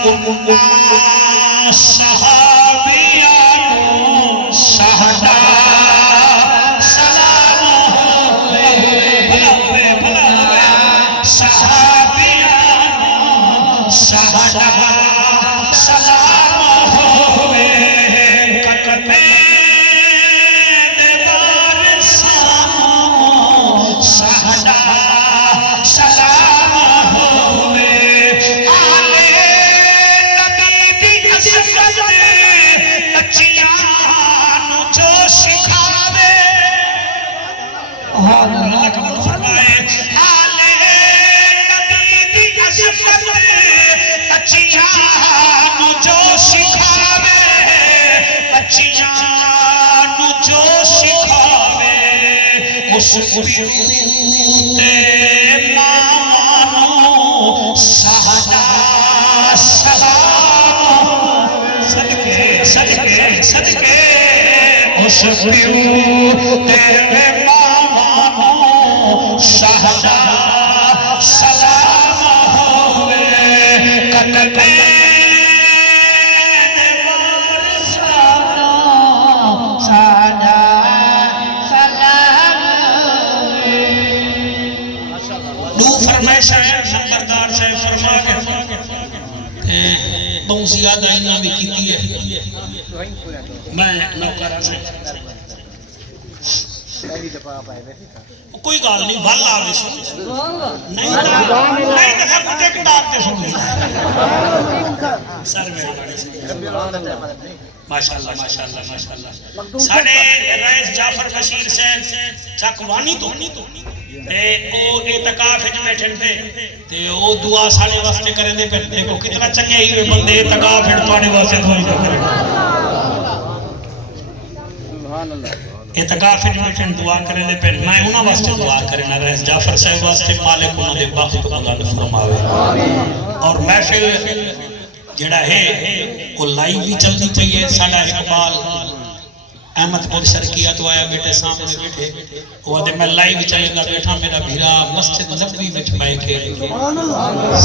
امنا صحابیانو سہدا سلام ہوئے بھلا ہوئے صحابیانو سہدا سلام ہوئے قلبِ دیوار سانو سہدا سلام ہوئے آلِ نبی دی عظمت بچیاں نو جو سکھاوے اللہ اکبر فرمائے آلِ نبی دی عظمت بچیاں نو جو سکھاوے بچیاں نو جو سکھاوے اس پیو تے مامانو سہدا سلام صدقے صدقے صدقے اس پیو تے مامانو سہدا سلام ہوئے قلبِ دیوار سانو سہدا سلام ہوئے نو فرمائے شاعر نمبردار سے فرما کے بہت زیادہ انہاں بھی کیتی ہے میں نوکرہ سے کوئی گال نہیں والا آوے سن نہیں دکھا کو ٹیک ڈاک تے سن سر میں بڑے سے ماشاءاللہ ماشاءاللہ ماشاءاللہ ساڑھے رئیس جعفر بشیر سے چاکوانی تو تے او اعتقاف جو بیٹھن پہ تے او دعا ساڑھے واسطے کریں دے پہ دیکھو کتنا چنگے ہی بندے اعتقاف ہے توانے واسطے دعا کریں اعتقاف جو بیٹھن دعا کریں دے پہ میں انہاں واسطے دعا کریں رئیس جعفر صاحب واسطے مالک انہاں دے باقی کو اللہ نے فرماوے اور محفل جڑا ہے وہ لائیو بھی چلتی چاہیے ساڑھا اقبال احمد پور شرکیہ تو آیا بیٹے سامنے بیٹھے وہ دے میں لائیو چلیں گا بیٹھا میرا بھیرا مسجد نبوی میں چھمائے کے سبحان اللہ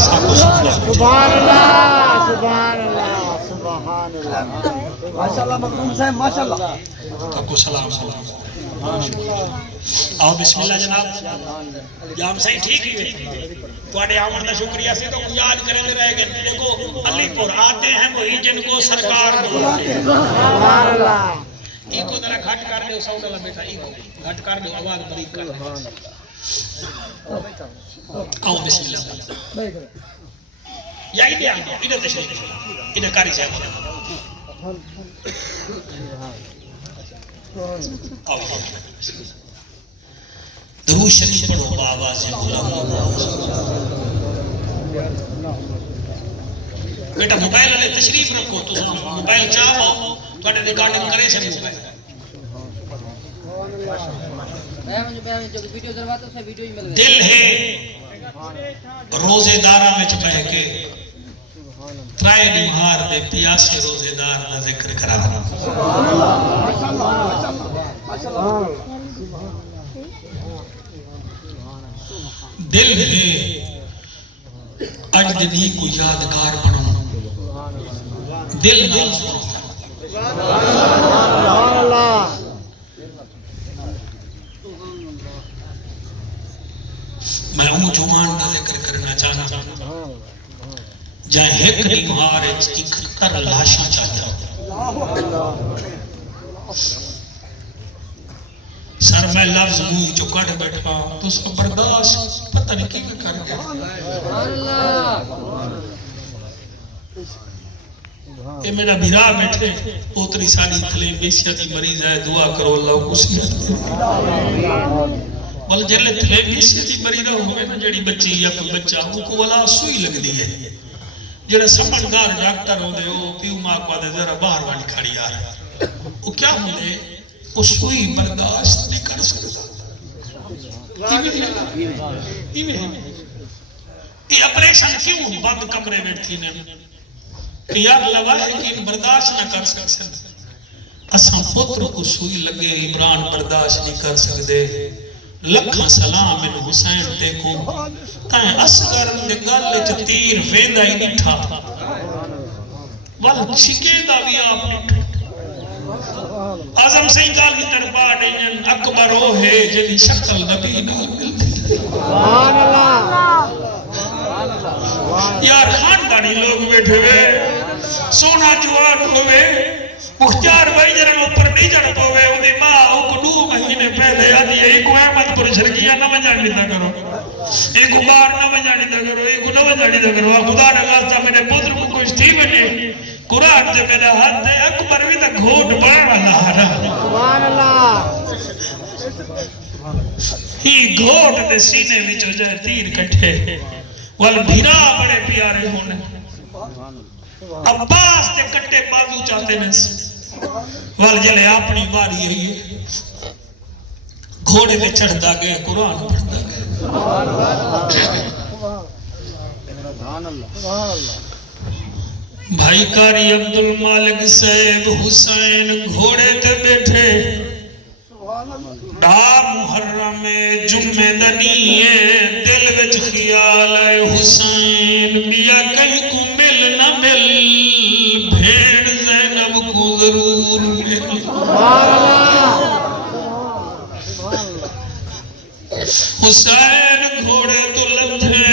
سبحان اللہ سبحان اللہ سبحان اللہ ماشاءاللہ مقدوم صاحب ماشاءاللہ تکو سلام آؤ بسم اللہ جناب جام صحیح ٹھیک ہی توڑے آمد شکریہ سے تو یاد کریں رہ گئے دیکھو علی پور آتے ہیں وہی جن کو سرکار بولتے ہیں سبحان اللہ ایک کو ذرا گھٹ کر دے ساؤنڈ والا بیٹا ایک گھٹ کر دے آواز بریک کر دے آؤ بسم اللہ یا ادھر تشریف ادھر کاری صاحب درود شریف پڑھو بآواز بیٹا موبائل والے تشریف رکھو تو موبائل چاہو تھوڑے ریکارڈنگ کرے سے موبائل دل ہے روزے داراں وچ بہ کے ترائے بہار دے پیاسے روزے دار دا ذکر کرا دل ہے اج دنی کو یادگار بنو دل نال میں ہوں جوان کا ذکر کرنا چاہنا جائے ایک دیوار اکھتر لاشاں چاہتا سر میں لفظ ہوئی جو کٹ بیٹھا تو اس کو برداشت پتہ نہیں کی میں کر گیا اے میرا بھیرا بیٹھے پوتری ساری تھلے بیسیتی مریض ہے دعا کرو اللہ کو سیرت بل جلے تھلے بیسیتی مریض ہوئے نا جڑی بچی یا کوئی بچہ وہ کو والا سوئی لگ دی ہے جڑے سمجھدار ڈاکٹر ہو دے وہ پیو ماں کو دے ذرا باہر والی کھڑی آ رہا وہ کیا ہو دے وہ سوئی برداشت نہیں کر سکتا یہ اپریشن کیوں بند کمرے میں تھی نے کہ یار لواہ کہ برداشت نہ کر سکتے اساں پتر کو سوئی لگے عمران برداشت نہیں کر سکتے لکھاں سلام ان حسین دیکھو تائیں اصغر دے گل وچ تیر ویندا ہی نہیں تھا ول چھکے دا بھی آپ نے اعظم سہی گل کی تڑپا نہیں اکبر وہ ہے جنی شکل نبی نال ملتی سبحان اللہ یار خاندانی لوگ بیٹھے ہوئے سونا جوان ہوئے مختار بھائی جنہوں اوپر نہیں جڑ پوے انہی ماں کو 2 مہینے پہلے آدھی ہے ایک احمد پر شرکیاں نہ جانی نہ کرو ایک بار نہ جانی نہ کرو ایک نہ جانی نہ کرو خدا نے واسطہ میرے پتر کو کچھ تھی بنے قرآن جب میرا ہاتھ ہے اکبر بھی تک گھوٹ بڑھ رہا ہے سبحان اللہ ہی گھوٹ دے سینے میں جو جائے تیر کٹھے وال بھیرا بڑے پیارے ہونے عباس تے کٹے بازو چاہتے ہیں وال جلے اپنی باری ہے گھوڑے میں چڑھ دا گئے قرآن پڑھ دا گئے بھائی کاری عبدالمالک صاحب حسین گھوڑے تے بیٹھے ڈا محرم جمعہ دنیے دل وچ خیال ہے حسین بیا کہیں کو مل نہ مل بھیڑ زینب کو ضرور مل حسین گھوڑے تو لتھے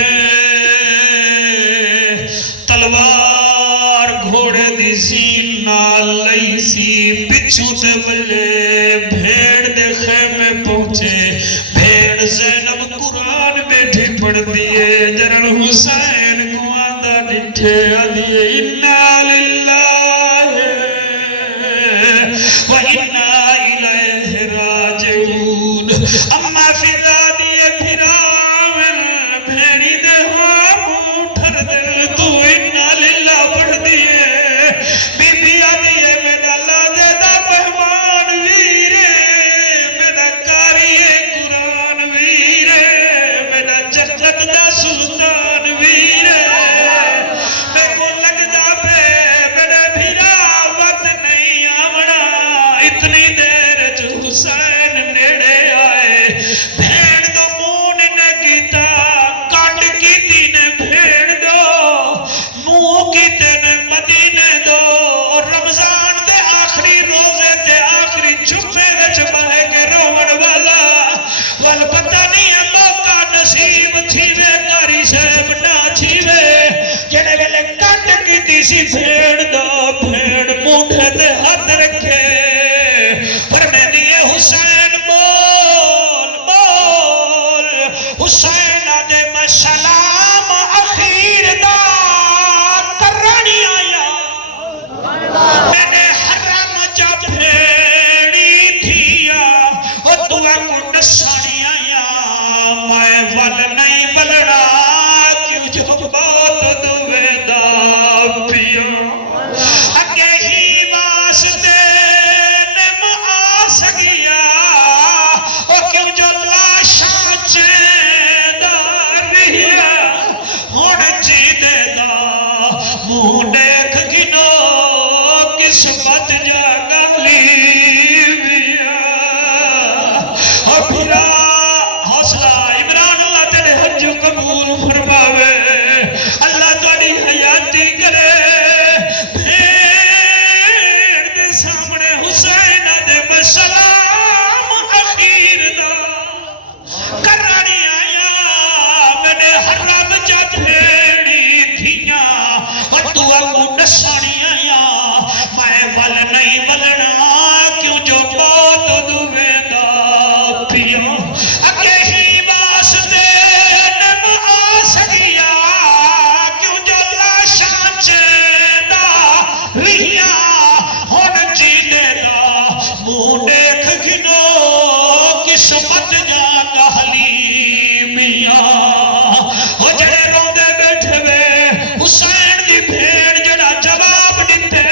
تلوار گھوڑے دی سین نال لئی سی پچھو تے بلے بھیڑ دے خیمے پہنچے بھیڑ زینب قرآن بیٹھی پڑھ دیئے جنرل حسین کو آدھا ڈٹھے آدھیے اِنَّا لِلَّهِ وَإِنَّا إِلَيْهِ رَاجِعُونَ اما فضا دیئے پھراون بھیڑی دے ہاں اٹھر دل تو اِنَّا لِلَّهِ پڑھ دیئے بی بی آدھیے میرا لازے دا پہمان ویرے میرا کاری قرآن ویرے میرا جنت دا سلطان ویرے میں کو لگ دا پہ میرے بھیرا وقت نہیں آمنا اتنی دیر جو حسین نیڑے آئے بھیڑ دو مون نے کیتا کانڈ کیتی نے بھیڑ دو نو کیتے نے مدینے دو اور رمضان دے آخری روزے دے آخری چھپے وچ بہے کے رومن والا وال پتہ نہیں ہے موقع نصیب تھیوے کاری صاحب نہ تھیوے جنے ویلے کانڈ کیتی سی بھیڑ دو بھیڑ مونڈے تے ہاتھ رکھے پر میں دیئے حسین بول بول حسین دے میں سلام اخیر دا کرنی آیا میں نے حرم جا بھیڑی دھیا اور دعا کو نسانی آیا میں ول نہیں بلڑا کیوں جو بات دوے دا پیا اگے ہی واسطے نم آس گیا اور کیوں جو لاشاں چیدہ رہیا ہون جی دے دا منہ دیکھ گنو قسمت جاگا لیویا اور پھرا حوصلہ عمران اللہ تیرے حج قبول فرماوے اللہ تاری حیاتی کرے بھیڑ دے سامنے حسین دے میں سلام اخیر دا کرانی آیا میں نے حرم جا بھیڑی دھیاں اور دعا کو نسانی آیا میں ول نہیں ولنا کیوں جو بات دوے دا پیا اگے ہی واسطے نم آس گیا کیوں جو لاشاں چیدہ رہیا ہون جی دے دا منہ دیکھ گنو قسمت جا کہلی میاں ہو جڑے روندے بیٹھے وے حسین دی بھیڑ جڑا جواب دیتے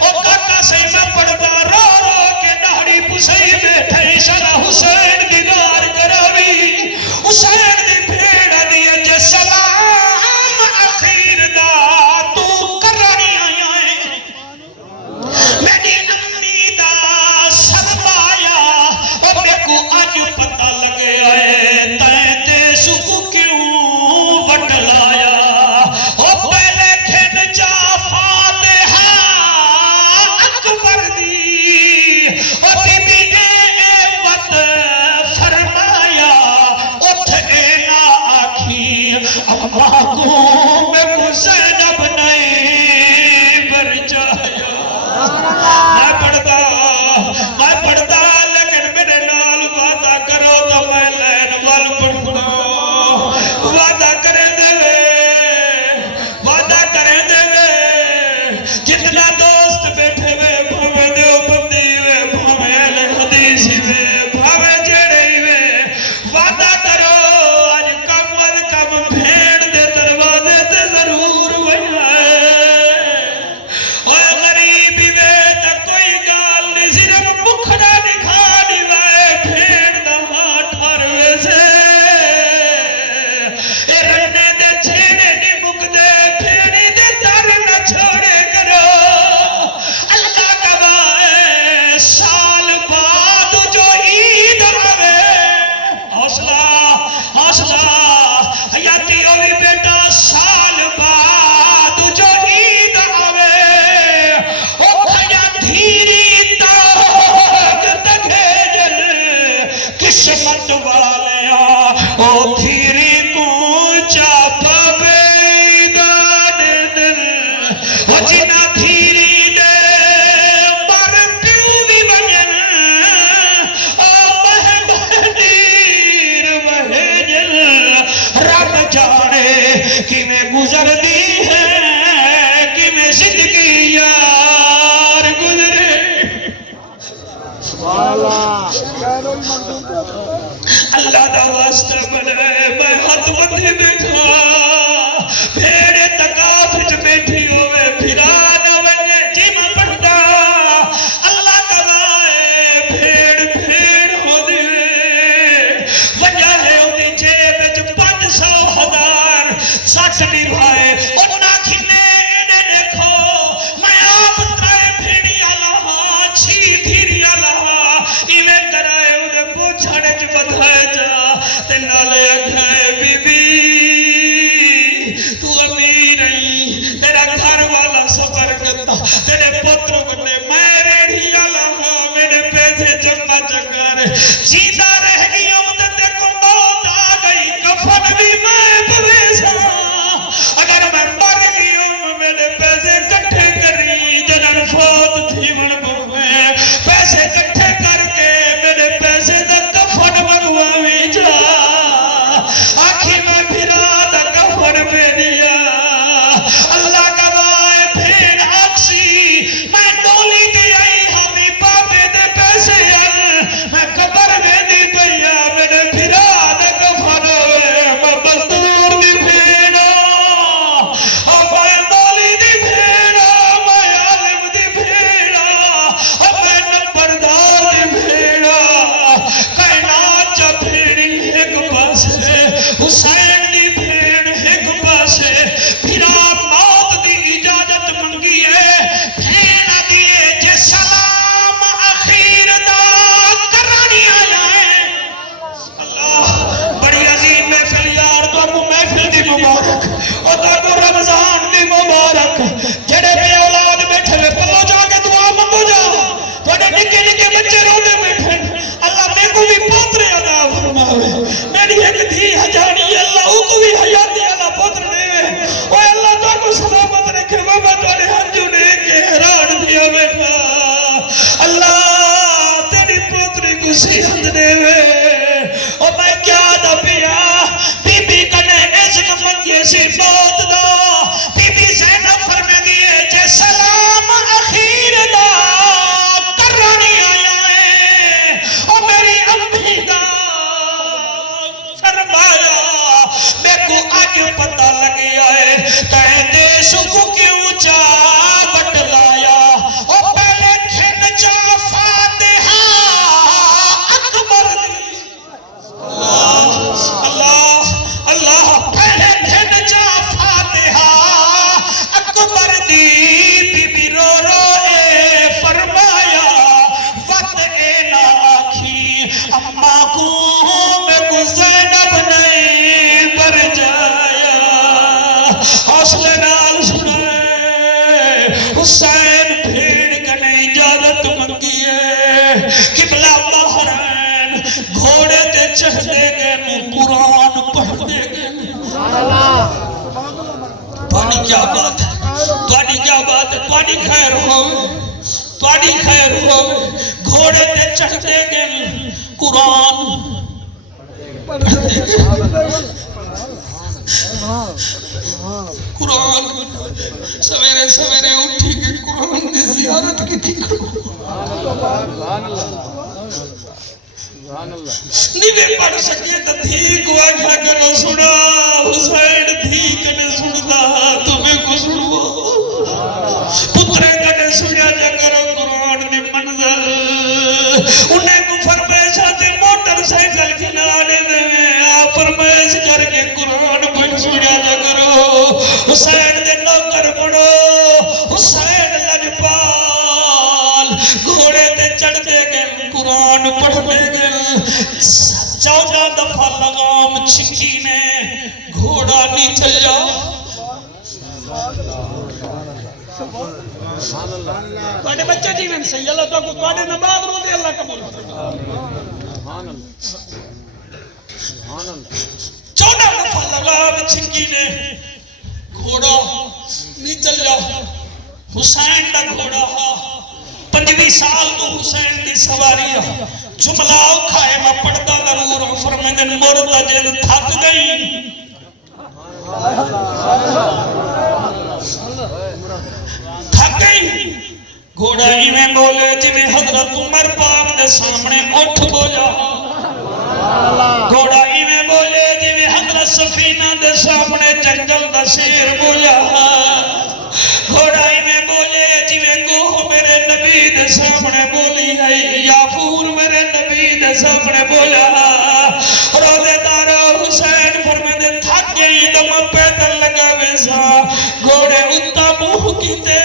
او کاکا سے میں پڑھتا رو رو کے داڑھی پسائی بیٹھے اشارہ حسین دی دار کراوی حسین دی بھیڑ دی جے سلام اخیر دا تو کرانی آیا ہے میری امی دا سرمایا اور میں کو آج پتہ لگے آئے تائیں تے سکو کیوں وٹ لایا او پہلے کھن جا فاتحہ اکبر دی او بی بی نے اے وقت فرمایا اٹھ اے نا آکھی اماں کو میں کو زینب نہیں بر جایا میں پڑھتا لیکن میرے نال وعدہ کرو تو میں لین وال پڑھنا وعدہ کریں دے جتنا دوست بیٹھے وے بھوے دیوبندی وے بھوے اہل حدیث وے بھوے جڑے وے وعدہ کرو آج کم از کم بھیڑ دے دروازے تے ضرور ویائے اور غریبی وے تا کوئی گال نہیں صرف مکھڑا دکھا دیوائے بھیڑ دا ہاتھ ہروے سے اے رنے دے چھیڑے نہیں مک دے بھیڑی دے در نہ چھوڑے کرو اللہ گواہ سال بعد جو عید آوے حوصلہ حیاتی ہوئی بیٹا سال بعد جو عید آوے او کھیا دھیری تاک تکھے جل قسمت والیا او دھیری کو چاپا بیدان دل او جنا دھیری دے مر پیو بھی بجن او بہنیر وحجل رب جانے کہ میں گزر دی ہے کہ میں زندگی یار گزرے اللہ دا واسطہ بلے میں ہاتھ بندھے بیٹھا بھیڑے تکاف جو بیٹھی ہوئے پھرا نہ ونجے جی میں پڑھتا اللہ گواہ بھیڑ ہو دیوے وجہ ہے ہو دی جیب جو 500,000 60 نبھائے اور نہ کھنے انہیں دیکھو میں آپ ترائے بھیڑی اللہ چھی دھیری اللہ ایویں کرائے انہیں پوچھانے جو بدھائے جا تے نالے اکھائے بی بی تو امیر نہیں تیرا گھر والا سفر کرتا تیرے پتروں کرنے میں ریڑھی اللہ میرے پیسے جمع چکر جیدہ رہ گئی امدتے کو موت آ گئی کفن بھی میں پویسا اگر میں مر گئی ہوں میرے پیسے کٹھے کری جنن فوت تھی من بھوئے پیسے کٹھے کر کے میرے پیسے دا کفن منگوا بھی جا حسین دی بھین ایک پاسے پھرا موت دی اجازت منگی ہے بھین دیئے جے سلام اخیر دا کرانی آئے اللہ بڑی عظیم محفل یار تو کو محفل دی مبارک اور تو کو رمضان دی مبارک جڑے بے اولاد بیٹھے میں پلو جا کے دعا منگو جا توڑے نکے نکے بچے رونے بیٹھے اللہ میں کو بھی پوترے عطا فرماوے میری ایک دھی ہجانی اللہ کو بھی حیاتی اللہ پوتر دے اوے اللہ تو کو سلامت رکھے بابا توڑے ہنجو نے کے حیران دیا بیٹھا اللہ تیری پوتری کو صحت دے او میں کیا دا پیا بی بی کنے عشق منگے سے موت دا بی بی زینب فرمے دیئے جے سلام اخیر دا کرانی آیا ہے او میری امی دا فرمایا میں کو آگے پتہ لگیا ہے کہیں دیش کو کیوں چا بٹ لایا او پہلے کھن چا فاتحہ اکبر اللہ اللہ پہلے کھن چا فاتحہ اکبر دی بی بی رو رو اے فرمایا وقت اے نہ آکھی اما کو میں کو زینب نہیں بر جایا حوصلے نال سنائے حسین بھیڑ کنے اجازت منگی ہے قبلہ مہرین گھوڑے تے چڑھ دے گئے قرآن پڑھ دے گئے توڑی کیا بات ہے توڑی کیا بات ہے توڑی خیر ہو گھوڑے تے چڑھ دے گئے قرآن قرآن سویرے سویرے اٹھی کے قرآن دی زیارت کی تھی نیوے پڑھ سکیے تا دھیک واجھا کرو سنا حسین دھیک نے سننا تمہیں کو سنوا پترے کنے سنیا جا کرو قرآن دی منظر انہیں کو فرمیش آتے موٹر سائیکل کھلانے دے آپ فرمیش کر کے قرآن پڑھ سنیا جا کرو حسین دے نوکر پڑھو حسین لجپال گھوڑے تے چڑھ دے گئے قرآن پڑھ دے گئے 14 دفعہ لگام چھکی نے گھوڑا نہیں چل جاؤ توڑے بچے جیون سے اللہ تو کو توڑے نماز رو دے اللہ قبول 14 دفعہ لگام چھکی نے گھوڑا نہیں چل جاؤ حسین دا گھوڑا 25 سال تو حسین دی سواری جملہ کھائے میں پڑھتا ضرور فرمیدن مرد جد تھک گئی گھوڑا ہی میں بولے جنہیں حضرت عمر پاک دے سامنے اٹھ بولا گھوڑا ہی میں بولے جنہیں حضرت سفینہ دے سامنے جنگل دا شیر بولا گھوڑا ہی میں بولے جنہیں گوہ میرے نبی دے سامنے بولی ہے یافور میرے نبی دے سامنے بولا روزے دارا حسین فرمیدے تھک گئی دم پیدل لگا ویسا گھوڑے اتا موہ کیتے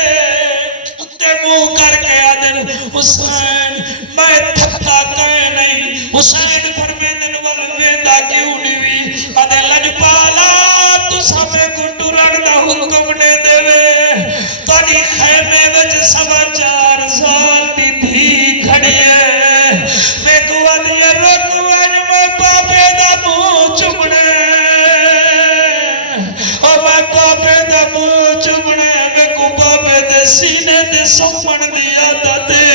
منہ کر کے آدن حسین میں تھکتا کہیں نہیں حسین فرمیدن والویدہ کیوں نہیں آدھے لجپالا تو سمیں کو ٹورن دا حکم نے دے توڑی خیمے وچ 4.5 سال دی دھی کھڑی ہے میں کو آدھے رکوان میں پاپے دا منہ چمڑے اور میں پاپے دا منہ چمڑے میں کو پاپے دے سینے دے سپن دیا دے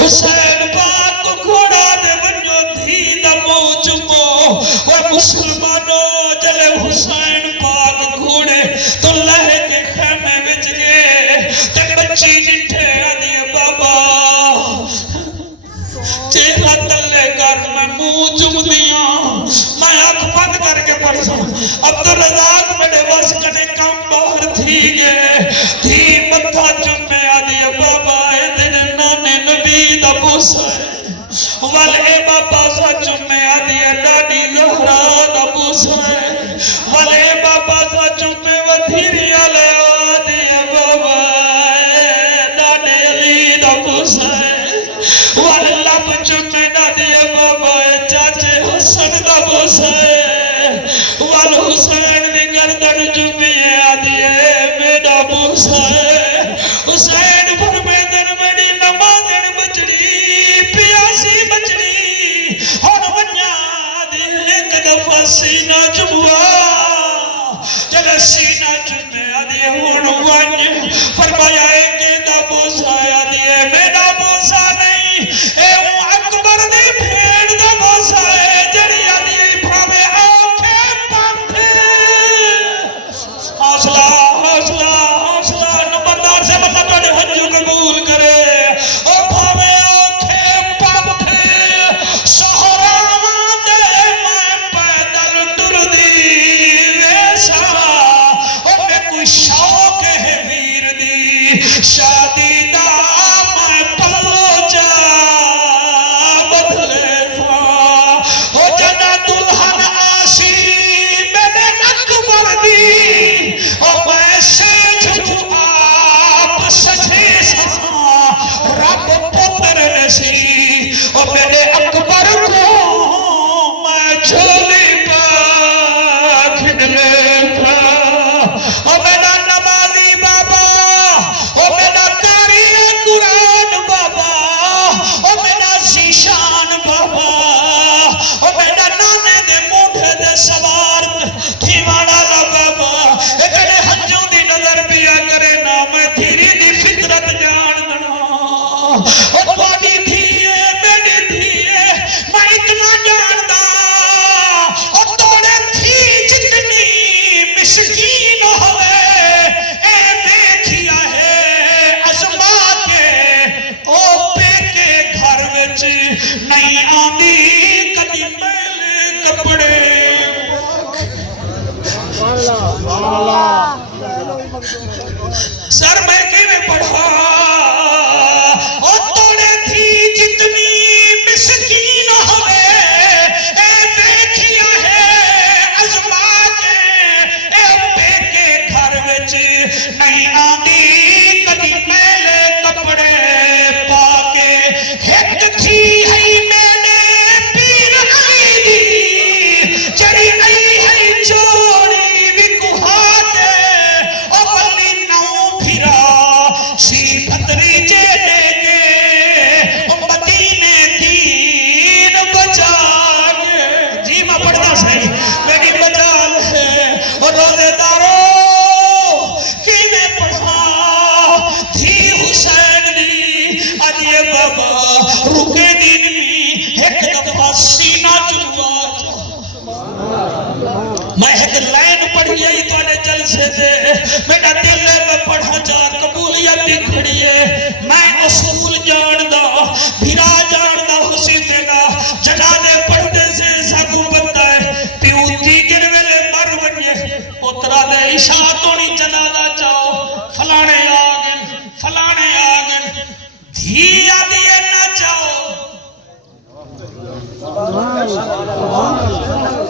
حسین پاک کو گھوڑا دے ونجو دھی دا منہ چمو اور مسلمانوں جلے حسین پاک گھوڑے تو لہے کے خیمے وچ گئے تے بچی جٹھے آدھی بابا چہرہ تلے کر میں منہ چم دیا میں آنکھ بند کر کے پڑھ سا عبدالرزاق میرے وس کنے کام باہر تھی گئے تھی متھا چمے آدھی بابا اے تیرے نانے نبی دا بوسا ہے وال اے بابا سا چمے آدھی ڈاڈی زہرا دا بوسا حسین والحسین دی گردن چومے آدھے میرا موسیٰ حسین فرمیدن میری نمازن بچڑی پیاسی بچڑی ہن ونیا دے ایک دفعہ سینہ چموا جب سینہ چمے آدھے ہن ون فرمایا ایک دا موسیٰ آدھے میرا موسیٰ نہیں اے ہوں اکبر دی بھیڑ دا موسیٰ ہے جڑی آدھے بھاوے آنکھیں پانکھیں حوصلہ حوصلہ حوصلہ نمبردار سے مطلب توڑے حجو قبول کرے او بھاوے آنکھیں پانکھیں سہراواں دے میں پیدل ٹر دی ویسا او میں کوئی شوق ہے ویر دی شادی دا میں پلو جا بدلے تھا او جنا دلہن آسی میرے اکبر دی او میں سیجھو آپ سچے سما رب پتر نسی او میرے اکبر کو میں جھولی پا کھڑلے تھا او میرا نمازی بابا او میرا قاری قرآن بابا او میرا زیشان بابا او میرا نانے دے موٹھے دے سوار تھیوانا لا بابا اکڑے حجوں دی نظر بیا کرے نا میں تھیری دی فطرت جان دنا او توڑی تھیے میری تھیے میں اتنا جان دا او توڑے تھی جتنی مسکین ہوئے اے دیکھیا ہے ازما کے او پے کے گھر وچ نہیں آندی کدی میل کپڑے سر میں کی میں پڑھا او توڑے تھی جتنی مسکین ہوئے اے دیکھیا ہے ازما کے اے پے کے گھر وچ نہیں آندی کدی میلے کپڑے پا کے ہٹ تھی ہے میرے پیر علی دی جڑی آئی ہے چوڑی بھی کہاتے او بلی نو پھرا سی پتری جے لے کے او مدینے دین بچا گے جی میں پڑھنا صحیح میری مجال ہے اور روزے داروں کی میں پڑھا تھی حسین دی آدھے بابا رکے دین میں ایک دفعہ سینہ چلوا میں ایک لائن پڑھی ہے تو نے جلسے دے میرا دل میں پڑھا جا قبولیت کھڑی ہے میں اصول جان دا بھرا جان دا حسی دینا جنازے پڑھتے سے ساکو بتائے پیوتی گن ویلے مر ونیے پترا دے عشاء توڑی جنازہ چاہو فلانے آگن دھی آدھیے نہ چاہو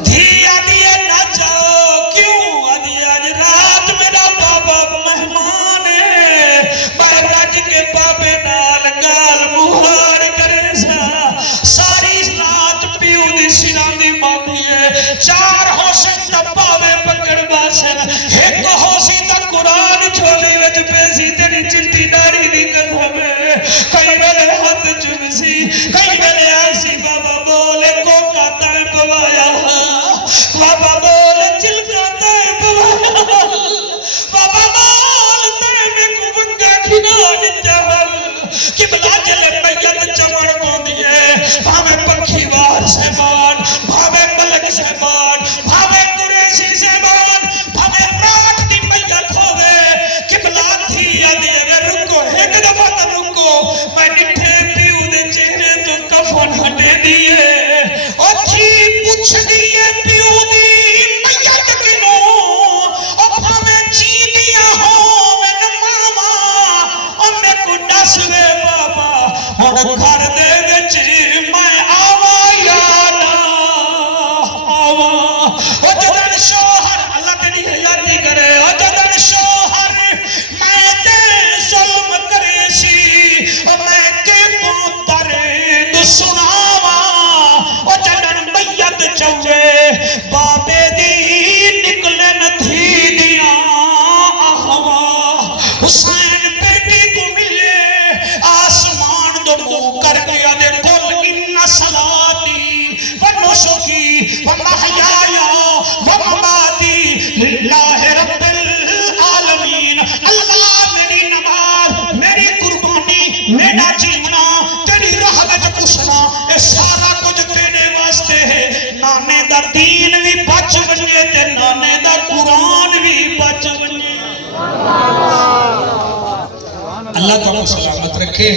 دھی آدھیے نہ چاہو کیوں آدھیے آج رات میرا بابا مہمان ہے میں رج کے بابے نال گال مہار کرے سا ساری رات پیو دی سنان دی مانگی ہے چار حسن تپاوے پکڑ باسن ایک حسی تا قرآن چھولی وچ پیسی تیری چنٹی داری دی قسم ہے کئی ویلے ہاتھ چمسی کئی ویلے ایسی بابا بولے کو کاتا ہے بوایا بابا بولے چلکاتا ہے بوایا بابا بولتے میں کو بنگا کھنا نتہل کہ بلا جلے میت چمڑ کو دیئے بھامے پکھی وار سے مان بھامے ملک سے مان بھامے قریشی سے مان بھامے راٹھ دی میت ہوئے کہ بلا دھیا دیئے رکو ایک دفعہ تا رکو میں نٹھے پیو دے چہرے تو کفن ہٹے دیئے اور تھی پوچھ دیئے پیو دی میت کنو اور ہمیں چی دیا ہوں میں ماما اور میں کو ڈس دے بابا اور گھر دے وچ میں آوا یا نہ آوا اور جدن شوہر اللہ تیری حیاتی کرے اور جدن شوہر میں دے ظلم کرے سی اور میں کے پوترے دو سناوا اور جدن میت چوے اللہ تعالیٰ سلامت رکھے.